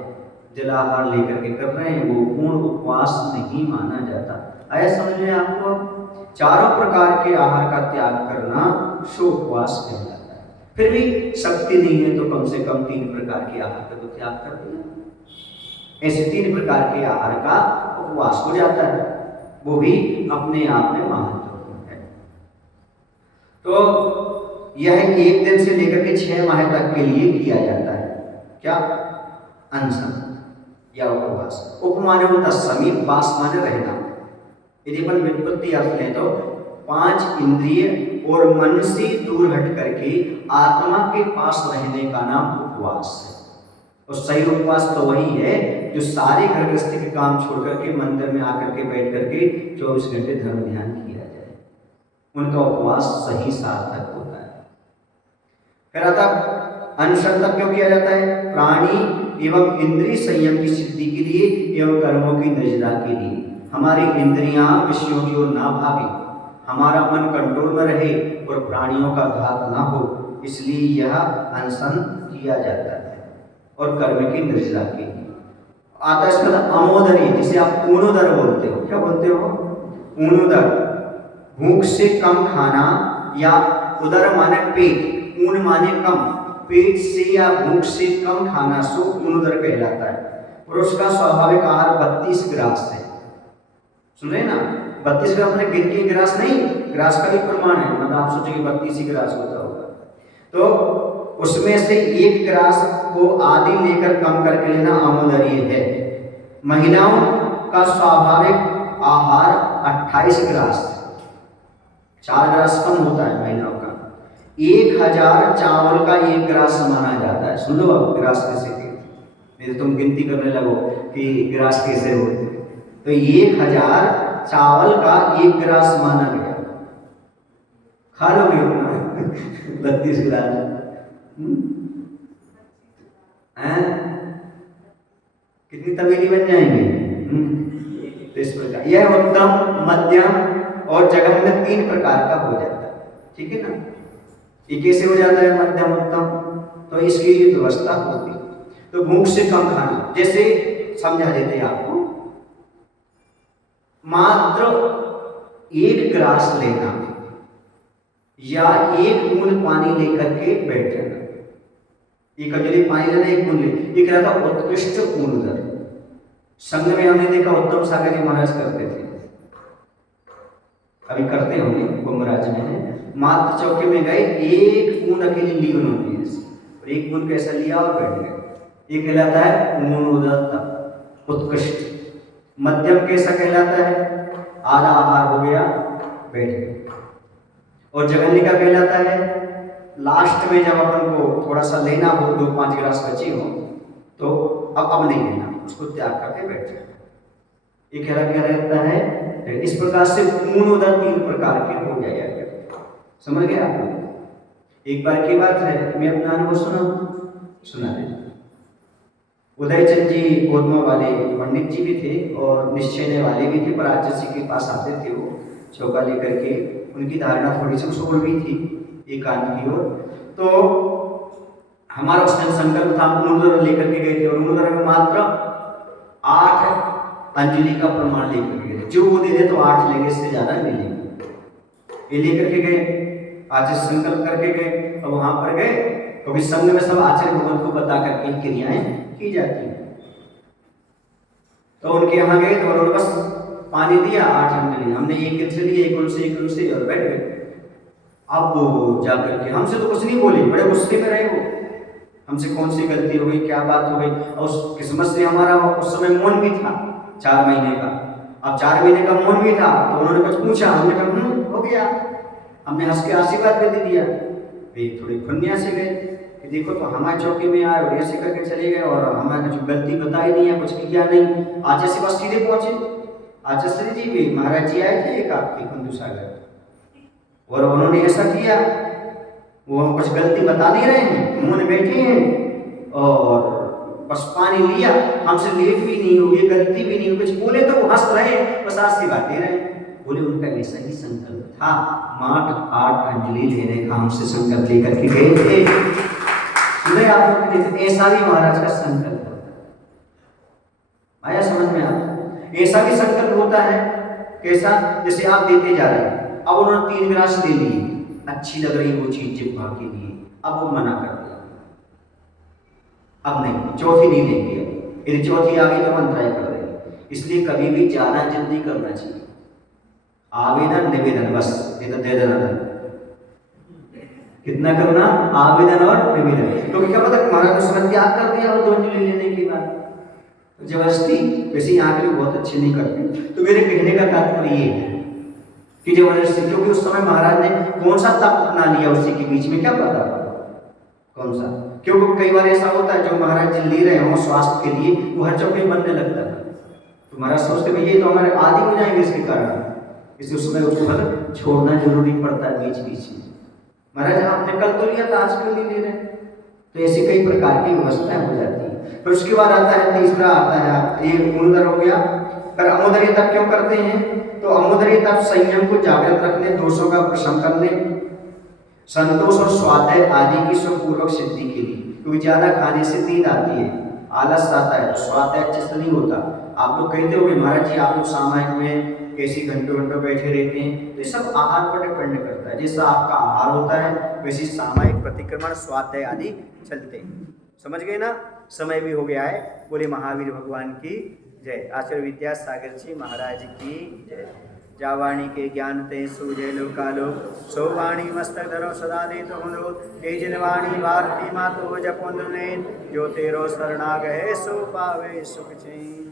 जलाहार लेकर के कर रहे हैं, वो पूर्ण उपवास नहीं माना जाता। ऐसा समझ में आपको? चारों प्रकार के आहार का त्याग करना सो उपवास कहलाता है। फिर भी शक्ति नहीं है तो कम से कम 3 प्रकार के आहार का तो त्याग कर दिया। ऐसे 3 प्रकार के आहार का उपवास हो जाता है, वो भी अपने आप में महत्वपूर्ण है। तो यह 1 दिन से लेकर के 6 माह तक के लिए किया जाता है। क्या? अनशन या उपवास। उप माने होता समीप, वास माने रहना। यदि अपन व्युत्पत्ति अर्थ लें तो 5 इंद्रिय और मन से दूर हट करके आत्मा के पास रहने का नाम उपवास है। और सही उपवास तो वही है जो सारे घर गृहस्थी के काम छोड़ करके मंदिर में आकर के बैठ करके 24 घंटे धर्म ध्यान किया जाए, उनका उपवास सही सार्थक होता है। फिर आता अनशन तक क्यों किया जाता है? प्राणी एवं इंद्रिय संयम की सिद्धि के लिए एवं कर्मों की नजरा के लिए। हमारी इंद्रियां विषयों की ओर ना भागे, हमारा मन कंट्रोल में रहे और प्राणियों का घात ना हो, इसलिए यह अनशन किया जाता है। और कर्म की निर्जरा के लिए आता है इसमें अमोदरी, जिसे आप पूर्णोदर बोलते हो। क्या बोलते हो? ऊन उदर, भूख से कम खाना, या उदर माने पेट, ऊन माने कम, पेट से या भूख से कम खाना सो ऊन उदर कहलाता है। पुरुष का स्वाभाविक आहार 32 ग्रास है। सुन रहे ना, 32 ग्रास मैंने गिनती के ग्रास नहीं, ग्रास का भी प्रमाण है, मतलब आप सोचेंगे 32 ही ग्रास होता होगा, तो उसमें से 1 ग्रास को आधी लेकर कम करके लेना आमोदरी है। महिलाओं का स्वाभाविक आहार 28 ग्रास, 4 ग्रास कम होता है महिलाओं का। 1000 चावल का 1 ग्रास माना जाता है। सुन लो अब ग्रास कैसे थे, नहीं तो तुम गिनती करने लगो कि ग्रास कैसे होते, तो 1000 चावल का 1 ग्रास माना गया। खा लोगे ना 32 ग्रास कितनी तवेली बन जाएंगे। तो इस प्रकार यह उत्तम, मध्यम और जघन्य 3 प्रकार का हो जाता है, ठीक है ना। ये कैसे हो जाता है मध्यम उत्तम, तो इसकी व्यवस्था होती है। तो भूख से कम खाना, जैसे समझा देते हैं आपको, मात्र 1 ग्रास लेना या 1 बूंद पानी लेकर के बैठ जाना। एक कटोरी पानी लेना, 1 बूंद ले, ये क्या था उत्कृष्ट ऊन उदर। संघ में हमने देखा उत्तम सागर जी महाराज करते थे, अभी करते होंगे, कुंभराज में है, मात्र चौके में गए, 1 बूंद अकेली ली उन्होंने, और 1 बूंद कैसा लिया और बैठ गए। ये कहलाता है ऊन उदर उत्कृष्ट। मध्यम कैसा कहलाता है, आधा आहार हो गया, बैठ गए। और जघन्य का कहलाता है लास्ट में जब अपन को थोड़ा सा लेना हो, 2-5 ग्रास बचे हो, तो अब नहीं लेना, उसको त्याग करके बैठ जाए। ये क्या रहता है, इस प्रकार से ऊन उदर 3 प्रकार के हो जाएगा। समझ गए आप लोग। एक बार की बात है, मैं अपना अनुभव सुना दे। उदयचंद जी गोदमा वाले पंडित जी भी थे और निश्चय वाले भी थे, पर आचार्य जी के पास आते थे वो चौका लेकर के। उनकी धारणा थोड़ी सी उसूल भी थी एकांत की ओर। तो हमारा उस दिन संकल्प था, ऊन उदर लेकर के गए थे, और ऊन उदर में मात्र 8 अंजलि का प्रमाण लेकर के गए। जो वो दे दे तो 8 लेंगे, इससे ज्यादा नहीं लेंगे। ये लेकर के गए, आचार्य संकल्प करके गए, और वहां पर गए, क्योंकि संघ में सब आचार्य भगवान को बता करके क्रियाएं की जाती है। तो उनके यहाँ गए तो उन्होंने बस पानी दिया, 8 अंजलि, हमने 1 इनसे लिए, 1 उनसे और बैठ गए। अब वो जाकर के हमसे तो कुछ नहीं बोले, बड़े गुस्से में रहे वो, हमसे कौन सी गलती हो गई, क्या बात हो गई। और उस किस्मत से हमारा उस समय मौन भी था 4 महीने का। अब 4 महीने का मौन भी था, तो उन्होंने कुछ पूछा, हमने कहा हो गया, हमने हंस के आशीर्वाद भी दे दिया। वे थोड़ी खुन्निया से गए कि देखो तो हमारे चौकी में आए और ऐसे करके चले गए, और हमारे कुछ गलती बताई नहीं है, कुछ किया नहीं। आचार्य से बस सीधे पहुंचे, आचार्य जी भी महाराज जी आए थे एक आपके कुंदू सागर, और उन्होंने ऐसा किया, वो हम कुछ गलती बता नहीं रहे हैं, मुंह में बैठे हैं, और बस पानी लिया, हमसे लेट भी नहीं हुई, गलती भी नहीं हुई, कुछ बोले तो वो हंस रहे, बस आशीर्वाद दे रहे। बोले उनका ऐसा ही संकल्प था, मात्र 8 अंजलि लेने का हमसे संकल्प लेकर के गए थे। सुने आप लोग, ऐसा भी महाराज का संकल्प होता है, आया समझ में आप। ऐसा भी संकल्प होता है, कैसा, जैसे आप देते जा रहे हैं, अब उन्होंने 3 ग्रास दे लिए, अच्छी लग रही वो चीज जिह्वा के लिए, अब वो मना कर दिया, अब नहीं, चौथी नहीं लेंगे, यदि चौथी आ गई तो मंत्राय कर देंगे। इसलिए कभी भी ज्यादा जिद नहीं करना चाहिए, आवेदन निवेदन बस, ये तो दे देना, कितना करना, आवेदन और निवेदन। तो क्या पता महाराज ने उसका त्याग कर दिया और 2 अंजलि लेने के बाद, जबरदस्ती वैसे यहाँ के लोग बहुत अच्छे नहीं करते। तो मेरे कहने का तात्पर्य ये है कि जबरदस्ती, क्योंकि उस समय महाराज ने कौन सा तप अपना लिया उसी के बीच में, क्या पता कौन सा, क्योंकि कई बार ऐसा होता है जो महाराज जी ले रहे हो स्वास्थ्य के लिए, वो हर चौके बनने लगता है, तो महाराज सोचते भैया तो हमारे आदि हो जाएंगे इसके कारण, इसलिए उसमें उसको छोड़ना जरूरी पड़ता है बीच बीच में। महाराज आपने कल तो लिया था, आज क्यों नहीं ले रहे, तो ऐसी कई प्रकार की व्यवस्थाएं हो जाती है। फिर उसके बाद आता है तीसरा, आता है ये ऊन उदर हो गया। पर अमोदर्य तप क्यों करते हैं, तो अमोदर्य तप संयम को जागृत रखने, दोषों का प्रशमन करने, संतोष और स्वाध्याय आदि की स्वपूर्वक सिद्धि के लिए। क्योंकि ज्यादा खाने से नींद आती है, आलस आता है, तो स्वाध्याय अच्छे से नहीं होता। आप लोग कहते हो महाराज जी आप लोग सामायिक में कैसी घंटों घंटों बैठे रहते हैं। तो ये सब आहार पर डिपेंड करता है। जैसा आपका आहार होता है वैसी सामायिक प्रतिक्रमण स्वाध्याय आदि चलते हैं। समझ गए ना। समय भी हो गया है। बोले महावीर भगवान की जय। आचार्य विद्यासागर जी महाराज की जय। जावाणी के ज्ञान ते सूजय लोकालो सौवाणी मस्तक धरो सदा दे तो हुनो तेजनवाणी भारती मातो जपवंदने जो तेरो शरणा गए सो पावे सुख चैन।